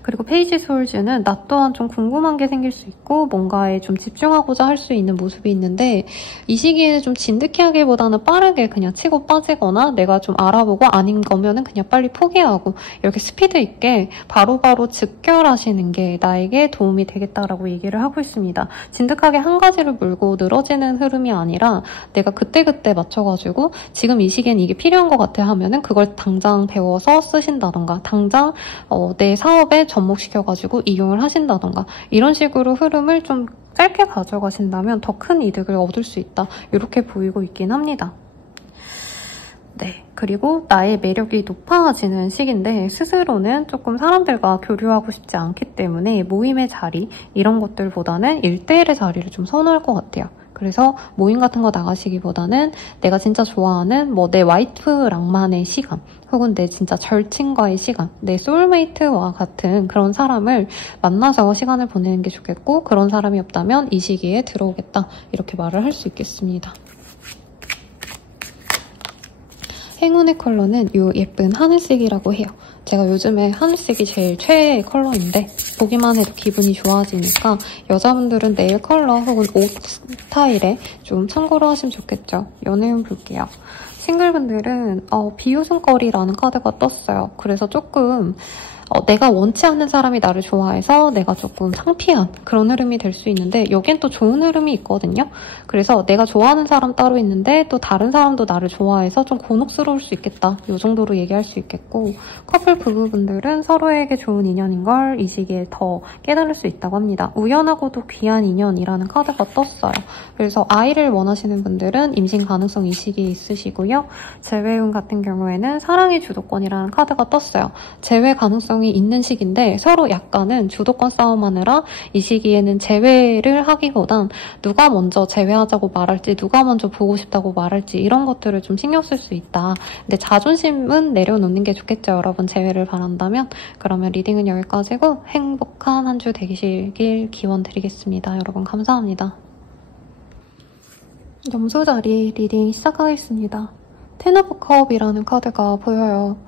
그리고 페이지 소울즈는 나 또한 좀 궁금한 게 생길 수 있고 뭔가에 좀 집중하고자 할 수 있는 모습이 있는데 이 시기에는 좀 진득해하기보다는 빠르게 그냥 치고 빠지거나 내가 좀 알아보고 아닌 거면은 그냥 빨리 포기하고 이렇게 스피드 있게 바로바로 즉결하시는 게 나에게 도움이 되겠다라고 얘기를 하고 있습니다. 진득하게 한 가지를 물고 늘어지는 흐름이 아니라 내가 그때그때 맞춰가지고 지금 이 시기엔 이게 필요한 것 같아 하면은 그걸 당장 배워서 쓰신다던가 당장 내 사업에 접목시켜가지고 이용을 하신다던가 이런 식으로 흐름을 좀 짧게 가져가신다면 더 큰 이득을 얻을 수 있다. 이렇게 보이고 있긴 합니다. 네, 그리고 나의 매력이 높아지는 시기인데 스스로는 조금 사람들과 교류하고 싶지 않기 때문에 모임의 자리 이런 것들보다는 1대1의 자리를 좀 선호할 것 같아요. 그래서 모임 같은 거 나가시기보다는 내가 진짜 좋아하는 뭐 내 와이프랑만의 시간 혹은 내 진짜 절친과의 시간, 내 소울메이트와 같은 그런 사람을 만나서 시간을 보내는 게 좋겠고 그런 사람이 없다면 이 시기에 들어오겠다 이렇게 말을 할 수 있겠습니다. 행운의 컬러는 이 예쁜 하늘색이라고 해요. 제가 요즘에 하늘색이 제일 최애의 컬러인데 보기만 해도 기분이 좋아지니까 여자분들은 네일 컬러 혹은 옷 스타일에 좀 참고로 하시면 좋겠죠. 연애운 볼게요. 싱글분들은 비웃음거리라는 카드가 떴어요. 그래서 조금 내가 원치 않는 사람이 나를 좋아해서 내가 조금 창피한 그런 흐름이 될 수 있는데 여긴 또 좋은 흐름이 있거든요. 그래서 내가 좋아하는 사람 따로 있는데 또 다른 사람도 나를 좋아해서 좀 곤혹스러울 수 있겠다. 이 정도로 얘기할 수 있겠고 커플 부부분들은 서로에게 좋은 인연인 걸 이 시기에 더 깨달을 수 있다고 합니다. 우연하고도 귀한 인연이라는 카드가 떴어요. 그래서 아이를 원하시는 분들은 임신 가능성 이 시기에 있으시고요. 재회운 같은 경우에는 사랑의 주도권이라는 카드가 떴어요. 재회 가능성이 있는 시기인데 서로 약간은 주도권 싸움하느라 이 시기에는 재회를 하기보단 누가 먼저 재회하자고 말할지 누가 먼저 보고 싶다고 말할지 이런 것들을 좀 신경 쓸 수 있다. 근데 자존심은 내려놓는 게 좋겠죠. 여러분 재회를 바란다면. 그러면 리딩은 여기까지고 행복한 한 주 되시길 기원 드리겠습니다. 여러분 감사합니다. 염소자리 리딩 시작하겠습니다. 텐 오브 컵이라는 카드가 보여요.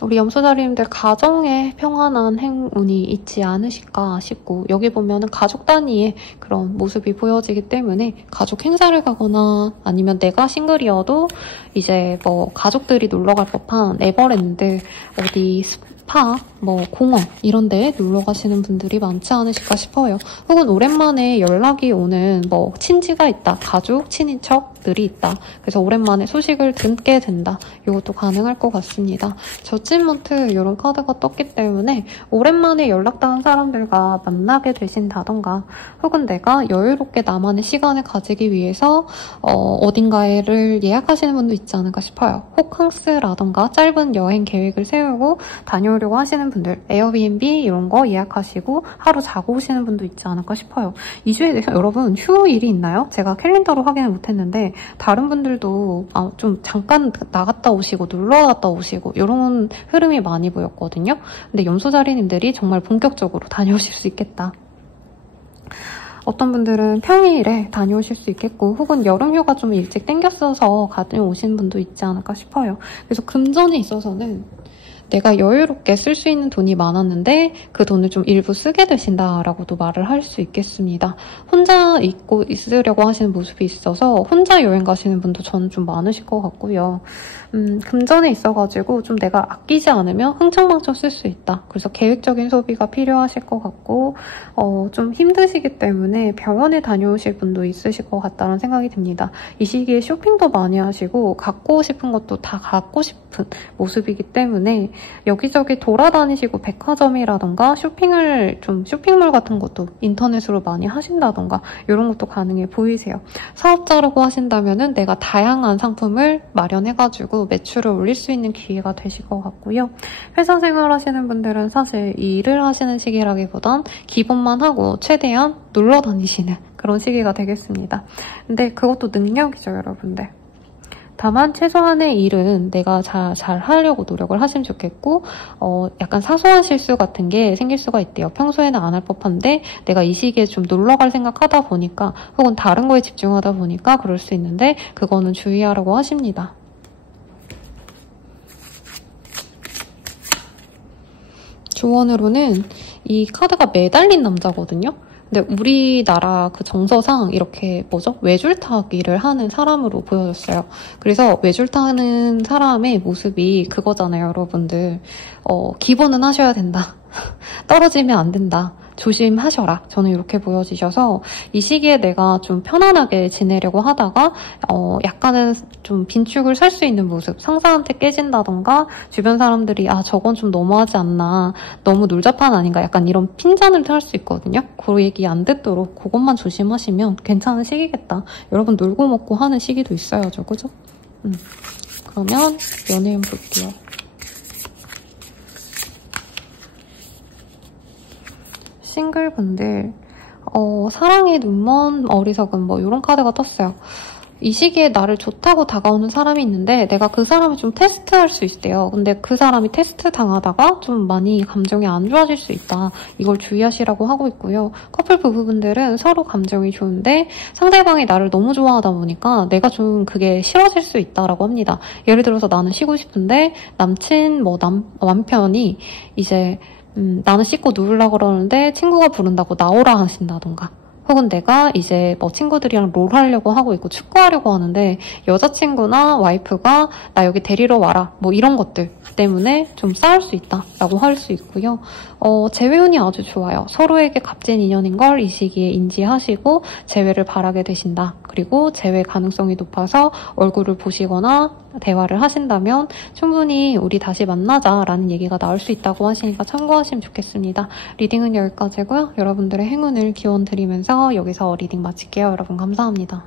우리 염소자리님들 가정에 평안한 행운이 있지 않으실까 싶고 여기 보면은 가족 단위의 그런 모습이 보여지기 때문에 가족 행사를 가거나 아니면 내가 싱글이어도 이제 뭐 가족들이 놀러 갈 법한 에버랜드 어디 스파, 뭐 공원 이런 데에 놀러 가시는 분들이 많지 않으실까 싶어요. 혹은 오랜만에 연락이 오는 뭐 친지가 있다, 가족, 친인척들이 있다. 그래서 오랜만에 소식을 듣게 된다. 이것도 가능할 것 같습니다. 저찐먼트 이런 카드가 떴기 때문에 오랜만에 연락닿은 사람들과 만나게 되신다던가 혹은 내가 여유롭게 나만의 시간을 가지기 위해서 어딘가를 예약하시는 분도 있지 않을까 싶어요. 호캉스라던가 짧은 여행 계획을 세우고 다녀오려고 하시는 분들 에어비앤비 이런 거 예약하시고 하루 자고 오시는 분도 있지 않을까 싶어요. 2주에 여러분 휴일이 있나요? 제가 캘린더로 확인을 못했는데 다른 분들도 좀 잠깐 나갔다 오시고 놀러 갔다 오시고 이런 흐름이 많이 보였거든요. 근데 염소자리님들이 정말 본격적으로 다녀오실 수 있겠다. 어떤 분들은 평일에 다녀오실 수 있겠고 혹은 여름휴가 좀 일찍 땡겼어서 다녀오시는 분도 있지 않을까 싶어요. 그래서 금전에 있어서는 내가 여유롭게 쓸 수 있는 돈이 많았는데 그 돈을 좀 일부 쓰게 되신다라고도 말을 할 수 있겠습니다. 혼자 있으려고 하시는 모습이 있어서 혼자 여행 가시는 분도 저는 좀 많으실 것 같고요. 금전에 있어가지고 좀 내가 아끼지 않으면 흥청망청 쓸 수 있다. 그래서 계획적인 소비가 필요하실 것 같고 좀 힘드시기 때문에 병원에 다녀오실 분도 있으실 것 같다는 생각이 듭니다. 이 시기에 쇼핑도 많이 하시고 갖고 싶은 것도 다 갖고 싶은 모습이기 때문에 여기저기 돌아다니시고 백화점이라던가 쇼핑몰 같은 것도 인터넷으로 많이 하신다던가 이런 것도 가능해 보이세요. 사업자라고 하신다면은 내가 다양한 상품을 마련해가지고 매출을 올릴 수 있는 기회가 되실 것 같고요. 회사 생활 하시는 분들은 사실 일을 하시는 시기라기보단 기본만 하고 최대한 놀러 다니시는 그런 시기가 되겠습니다. 근데 그것도 능력이죠, 여러분들. 다만 최소한의 일은 내가 잘 하려고 노력을 하시면 좋겠고 약간 사소한 실수 같은 게 생길 수가 있대요. 평소에는 안 할 법한데 내가 이 시기에 좀 놀러갈 생각하다 보니까 혹은 다른 거에 집중하다 보니까 그럴 수 있는데 그거는 주의하라고 하십니다. 조언으로는 이 카드가 매달린 남자거든요. 근데 우리나라 그 정서상 이렇게 외줄타기를 하는 사람으로 보여졌어요. 그래서 외줄타는 사람의 모습이 그거잖아요, 여러분들. 기본은 하셔야 된다. 떨어지면 안 된다. 조심하셔라. 저는 이렇게 보여지셔서 이 시기에 내가 좀 편안하게 지내려고 하다가 약간은 좀 빈축을 살 수 있는 모습, 상사한테 깨진다던가 주변 사람들이 저건 좀 너무하지 않나, 너무 놀자판 아닌가, 약간 이런 핀잔을 할 수 있거든요. 그 얘기 안 듣도록 그것만 조심하시면 괜찮은 시기겠다. 여러분 놀고 먹고 하는 시기도 있어야죠, 그죠? 그러면 연예인 볼게요. 싱글분들 사랑의 눈먼 어리석음 이런 카드가 떴어요. 이 시기에 나를 좋다고 다가오는 사람이 있는데 내가 그 사람을 좀 테스트할 수 있대요. 근데 그 사람이 테스트 당하다가 좀 많이 감정이 안 좋아질 수 있다. 이걸 주의하시라고 하고 있고요. 커플 부부분들은 서로 감정이 좋은데 상대방이 나를 너무 좋아하다 보니까 내가 좀 그게 싫어질 수 있다라고 합니다. 예를 들어서 나는 쉬고 싶은데 남친, 남편이 이제 나는 씻고 누우려고 그러는데 친구가 부른다고 나오라 하신다던가 혹은 내가 이제 친구들이랑 롤 하려고 하고 있고 축구하려고 하는데 여자친구나 와이프가 나 여기 데리러 와라 이런 것들 때문에 좀 싸울 수 있다라고 할 수 있고요. 재회운이 아주 좋아요. 서로에게 값진 인연인 걸 이 시기에 인지하시고 재회를 바라게 되신다. 그리고 재회 가능성이 높아서 얼굴을 보시거나 대화를 하신다면 충분히 우리 다시 만나자라는 얘기가 나올 수 있다고 하시니까 참고하시면 좋겠습니다. 리딩은 여기까지고요. 여러분들의 행운을 기원드리면서 여기서 리딩 마칠게요. 여러분 감사합니다.